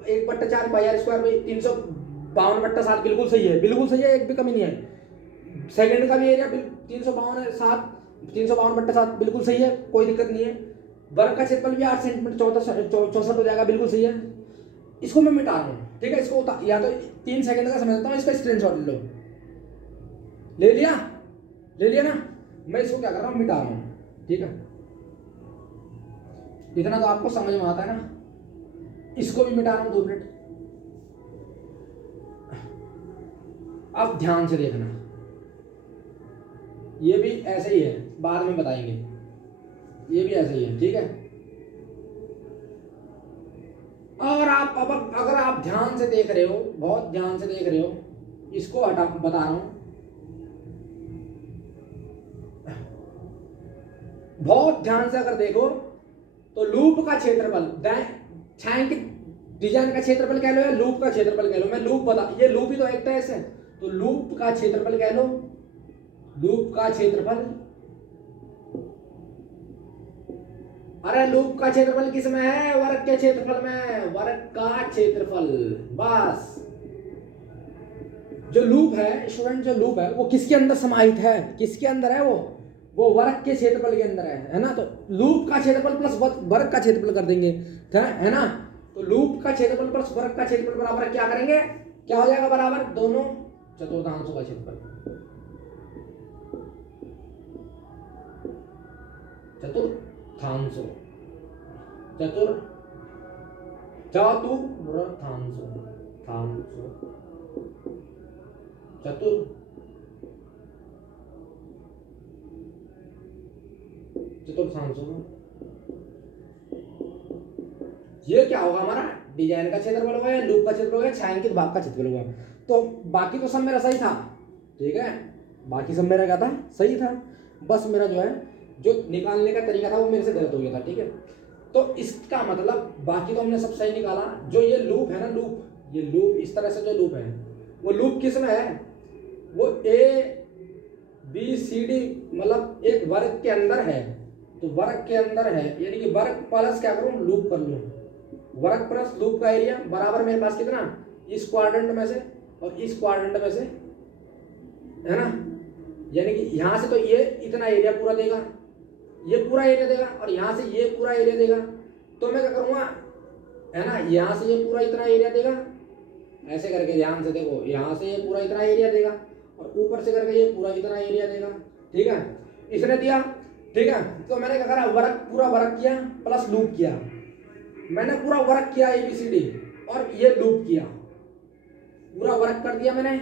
1/4 पाई आर स्क्वायर में 352/7 बिल्कुल सही है, बिल्कुल सही है, एक भी कमी नहीं है। सेकंड का भी एरिया 352/7 बिल्कुल सही है, कोई दिक्कत नहीं है। वर्ग का क्षेत्रफल भी 8 सेंटीमीटर 64 हो जाएगा, बिल्कुल सही है। इसको मैं मिटा रहा हूँ, ठीक है। इसको या तो 3 सेकंड का समझता हूँ, इसका स्क्रीनशॉट ले लो। ले लिया ना। मैं इसको क्या कर रहा हूँ, मिटा रहा हूँ, ठीक है। इतना तो आपको समझ में आता है ना। इसको भी मिटा रहा हूं 2 मिनट। अब ध्यान से देखना, ये भी ऐसे ही है, बाद में बताएंगे। ये भी ऐसे ही है, ठीक है। और आप अब अगर आप ध्यान से देख रहे हो, बहुत ध्यान से देख रहे हो, इसको हटा बता रहा हूं, बहुत ध्यान से अगर देखो तो लूप का क्षेत्रफल, छायांकित डिजाइन का क्षेत्रफल कह लो या लूप का क्षेत्रफल कह लो, मैं लूप बता, ये लूप ही तो एक तरह से, तो लूप का क्षेत्रफल कह लो, लूप का क्षेत्रफल। अरे लूप का क्षेत्रफल किस में है, वर्ग के क्षेत्रफल में, वर्ग का क्षेत्रफल। बस जो लूप है स्टूडेंट, जो लूप है वो किसके अंदर समाहित है, किसके अंदर है, वो वर्ग के क्षेत्रफल के अंदर है ना। तो लूप का क्षेत्रफल प्लस वर्ग का क्षेत्रफल कर देंगे, है ना। तो लूप का क्षेत्रफल प्लस वर्ग का क्षेत्रफल बराबर क्या करेंगे, क्या हो जाएगा, बराबर दोनों चतुर्थांशों का क्षेत्रफल। चतुर्थांशों ये क्या होगा, हमारा डिजाइन का क्षेत्रफल होगा या लूप का क्षेत्रफल होगा, छायांकित भाग का क्षेत्रफल होगा। तो बाकी तो सब मेरा सही था, ठीक है। बाकी सब मेरा क्या था, सही था। बस मेरा जो है, जो निकालने का तरीका था वो मेरे से गलत हो गया था, ठीक है। तो इसका मतलब बाकी तो हमने सब सही निकाला। जो ये लूप है ना, लूप, ये लूप इस तरह से जो लूप है, वो लूप किस में है, वो ABCD मतलब एक वर्ग के अंदर है। तो वर्ग के अंदर है, यानी कि वर्ग प्लस क्या करूं, लूप कर लूं। वर्ग प्लस लूप का एरिया बराबर मेरे पास कितना, इस क्वाड्रेंट में से और इस क्वाड्रेंट में से, है ना। यानी कि यहां से तो ये इतना एरिया पूरा देगा, ये पूरा एरिया देगा, और यहां से ये पूरा एरिया देगा। तो मैं क्या करूंगा, है ना, यहां से ये पूरा इतना एरिया देगा, ऐसे करके ध्यान से देखो, यहां से ये पूरा इतना एरिया देगा और ऊपर से करके ये पूरा इतना एरिया देगा, ठीक है। इसने दिया, ठीक है। तो मैंने क्या करा, वर्ग, पूरा वर्ग किया प्लस लूप किया। मैंने पूरा वर्ग किया ABCD और ये लूप किया, पूरा वर्ग कर दिया मैंने,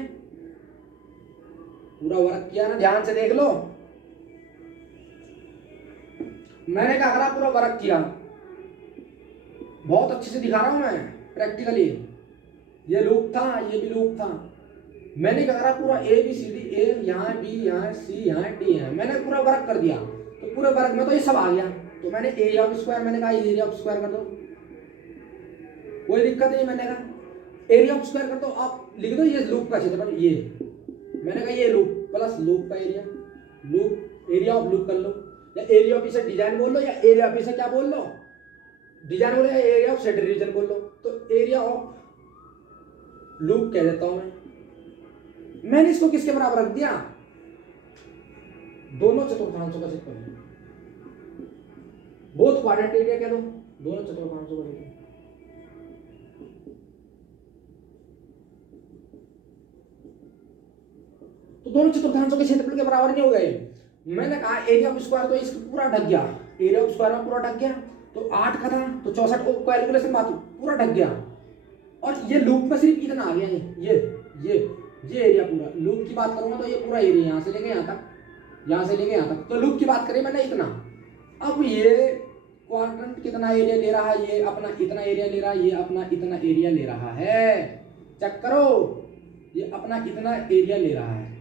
पूरा वर्ग किया ना, ध्यान से देख लो। मैंने क्या करा, पूरा वर्ग किया, बहुत अच्छे से दिखा रहा हूं मैं प्रैक्टिकली। ये लूप था, ये भी लूप था। मैंने क्या करा, पूरा ABCD, A यहाँ, B यहाँ, C यहाँ, D यहाँ, मैंने पूरा वर्ग कर दिया। तो पूरे वर्ग में तो ये सब आ गया। तो मैंने एरिया ऑफ स्क्वायर, मैंने कहा एरिया ऑफ स्क्वायर कर दो, कोई दिक्कत नहीं। मैंने कहा एरिया ऑफ स्क्वायर कर दो, आप लिख दो ये लूप का क्षेत्रफल, ये मैंने कहा ये लूप प्लस लूप का area, loop area of loop कर लो, या एरिया ऑफ इसे डिजाइन बोल लो, या एरिया ऑफ इसे क्या बोल लो, डिजाइन बोलो, या एरिया ऑफ सेंटर रीजन बोल लो। तो एरिया ऑफ लूप कह देता हूं मैंने इसको किसके बराबर रख दिया, दोनों चतुर्थांशों का क्षेत्रफल, बोथ क्वाड्रेंट एरिया कह दो, दोनों चतुर्थांशों का क्षेत्रफल। तो दोनों चतुर्थांशों के क्षेत्रफल के बराबर नहीं हो गए। मैंने कहा एरिया ऑफ स्क्वायर तो इसको पूरा ढक गया, एरिया ऑफ स्क्वायर में पूरा ढक गया। तो 8 का था तो 64 को कैलकुलेशन बात पूरा ढक गया, और ये लूप में सिर्फ इतना आ गया, ये एरिया पूरा। लूप की बात करूंगा तो ये पूरा एरिया यहां से लेके यहां तक, यहां से लेके यहां तक, तो लूप की बात करें मैंने इतना। अब ये क्वाड्रेंट कितना एरिया ले रहा है, ये अपना इतना एरिया ले रहा है, ये अपना इतना एरिया ले रहा है। चेक करो, ये अपना इतना एरिया ले रहा है,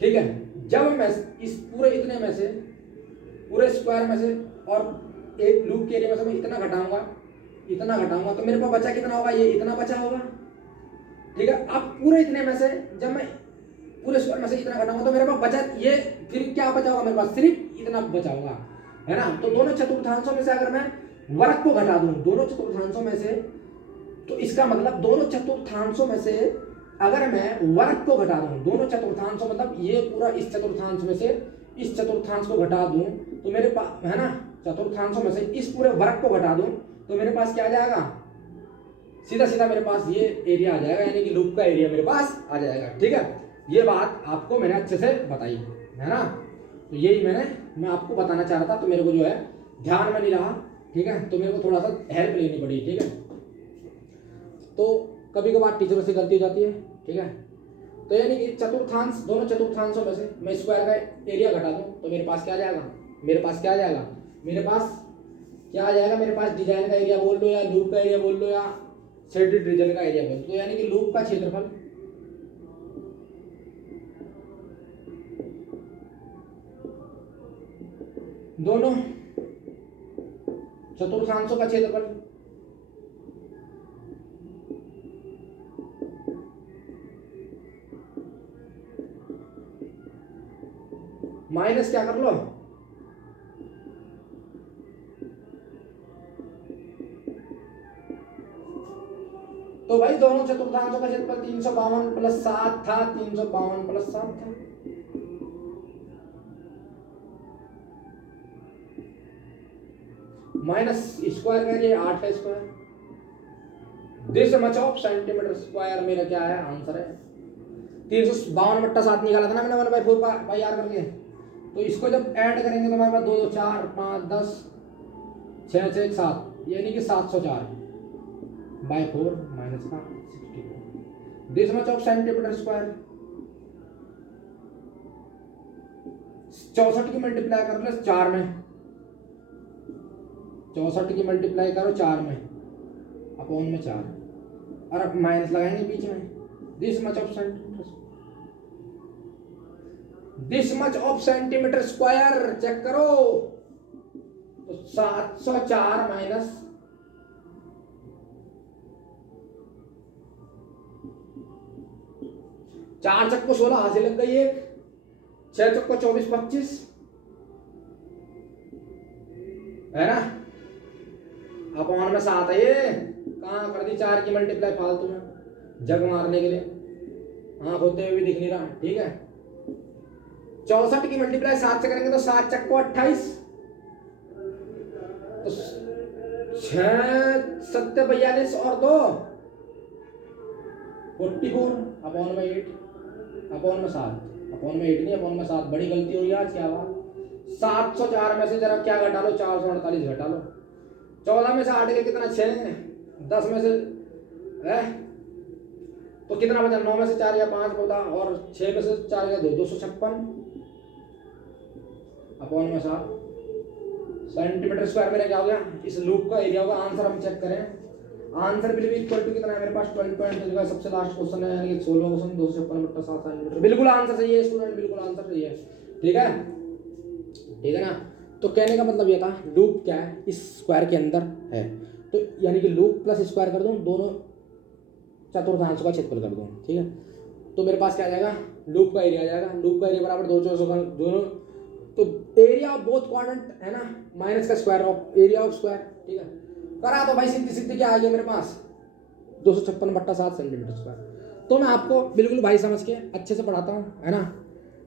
ठीक है। जब मैं इस पूरे इतने में से, पूरे स्क्वायर में से और एक लूप के एरिया में से मैं इतना घटाऊंगा तो मेरे पास बचा कितना होगा, ये इतना बचा होगा, ठीक है। अब पूरे इतने में से जब मैं पूरे स्क्वायर में से इतना घटाऊंगा तो मेरे पास बचा, ये फिर क्या बचा होगा मेरे पास, सिर्फ इतना बचा होगा, है ना। तो दोनों चतुर्थांशों में से अगर मैं वर्ग को घटा दूं, दोनों चतुर्थांशों में से, तो इसका मतलब दोनों चतुर्थांशों में से अगर मैं वर्ग को घटा दूं, दोनों चतुर्थांशों मतलब ये पूरा इस चतुर्थांश में से इस चतुर्थांश को घटा दूं तो मेरे पास, है ना, चतुर्थांशों में से इस पूरे वर्ग को घटा दूं तो मेरे पास क्या आ जाएगा, सीधा सीधा मेरे पास ये एरिया आ जाएगा, यानी कि लूप का एरिया मेरे पास आ जाएगा, ठीक है। ये बात आपको मैंने अच्छे से बताई, है ना। तो यही मैं आपको बताना चाह रहा था, तो मेरे को जो है ध्यान में नहीं रहा, ठीक है, तो मेरे को थोड़ा सा हेल्प लेनी पड़ी, ठीक है। तो कभी कभार टीचरों से गलती हो जाती है, ठीक है। तो यानी कि चतुर्थांश, दोनों चतुर्थांशों में से मैं स्क्वायर का एरिया घटा दूं तो मेरे पास क्या आ जाएगा, मेरे पास क्या आ जाएगा, मेरे पास क्या आ जाएगा, मेरे पास डिजाइन का एरिया बोल लो या लूप का एरिया बोल लो या शेडेड रीजन का एरिया बोल लो, तो यानी कि लूप का क्षेत्रफल दोनों चतुर्थांशों का क्षेत्रफल माइनस क्या कर लो, तो भाई दोनों चतुर्थांशों का क्षेत्रफल 352 प्लस 7 था, 352 प्लस 7 था, माइनस स्क्वायर का एरिया 8 का square, this much of centimetre square मेरा क्या है, आंसर है 352/7 निकाला था ना मैंने 1/4 करके। तो इसको जब ऐड करेंगे तो हमारे पास 2 2 4 5 10 6 6 7 यानी कि 704/4 माइनस का 64, this much of centimetre square. 64 की मल्टीप्लाई कर लो 4 में, 64 की मल्टीप्लाई करो 4 में, अपॉन में 4 और अब माइनस लगाएंगे बीच में, this much of centimetre, this much of centimetre square, check करो तो 704 माइनस 4 चक्को 16 हाथ से लग गई, एक 6 चक्को 24 25, है ना, अपॉन में 7 है, ये कहाँ कर दी 4 की मल्टीप्लाई फालतू में जग मारने के लिए, आंख होते हुए भी दिख नहीं रहा, ठीक है। 64 की मल्टीप्लाई 7 से करेंगे तो 7 चक्को 28, तो 6 7 42 और 2 44 अपॉन में 8, अपॉन में 7, अपॉन में 8 नहीं अपॉन में 7, बड़ी गलती हो रही है आज, क्या बात। 704 में से जरा क्या घटा लो, 448 घटा लो, 14 में से 8 के कितना 6, 10 में से है तो कितना बचा, 9 में से 4 या 5 बता, और 6 में से 4 या 2 256 अपॉन में 7 सेंटीमीटर स्क्वायर मेरा क्या हो गया, इस लूप का एरिया होगा। आंसर हम चेक करें, आंसर बिल्कुल इक्वल टू कितना है मेरे पास 12 पॉइंट, सबसे लास्ट क्वेश्चन है, यानी कि 16वां क्वेश्चन 256/7 सेंटीमीटर, बिल्कुल आंसर सही है स्टूडेंट, बिल्कुल आंसर सही है, ठीक है, ठीक है ना। तो कहने का मतलब ये था लूप क्या है, इस स्क्वायर के अंदर है, तो यानी कि लूप प्लस स्क्वायर कर दूं, दोनों चतुर्थांशों का क्षेत्रफल कर दूं, ठीक है। तो मेरे पास क्या आ जाएगा, लूप का एरिया आ जाएगा, लूप का एरिया बराबर दोनों, तो एरिया ऑफ बोथ क्वाड्रेंट है ना, माइनस का square of area of square, ठीक है। करा तो भाई सीधी सीधी क्या आ गया मेरे पास 256/7 सेंटीमीटर स्क्वायर। तो मैं आपको बिल्कुल भाई समझ के अच्छे से पढ़ाता हूँ, है ना,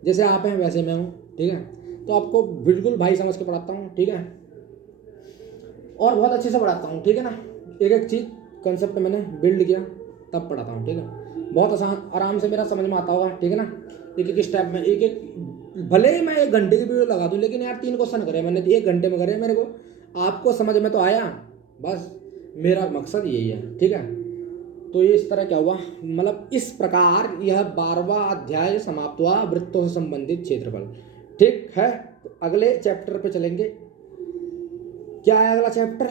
जैसे आप हैं वैसे मैं हूँ, ठीक है। तो आपको बिल्कुल भाई समझ के पढ़ाता हूँ, ठीक है, और बहुत अच्छे से पढ़ाता हूँ, ठीक है ना। एक एक चीज़ कंसेप्ट मैंने बिल्ड किया तब पढ़ाता हूँ, ठीक है। बहुत आसान आराम से मेरा समझ में आता होगा, ठीक है ना। एक एक स्टेप में एक एक, भले ही मैं 1 घंटे की वीडियो लगा दूँ, लेकिन यार 3 क्वेश्चन करे मैंने 1 घंटे में करे, मेरे को आपको समझ में तो आया, बस मेरा मकसद यही है, ठीक है। तो ये इस तरह क्या हुआ, मतलब इस प्रकार यह 12वां अध्याय समाप्त हुआ, वृत्तों से संबंधित क्षेत्रफल, ठीक है। तो अगले चैप्टर पे चलेंगे, क्या है अगला चैप्टर?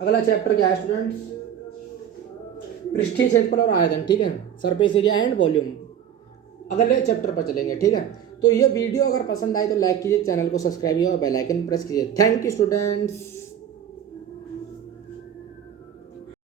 अगला चैप्टर क्या है स्टूडेंट्स? पृष्ठीय क्षेत्रफल और आयतन, ठीक है, सरफेस एरिया एंड वॉल्यूम। अगले चैप्टर पर चलेंगे, ठीक है। तो ये वीडियो अगर पसंद आए तो लाइक कीजिए, चैनल को सब्सक्राइब कीजिए और बेल आइकन प्रेस कीजिए। Thank you students.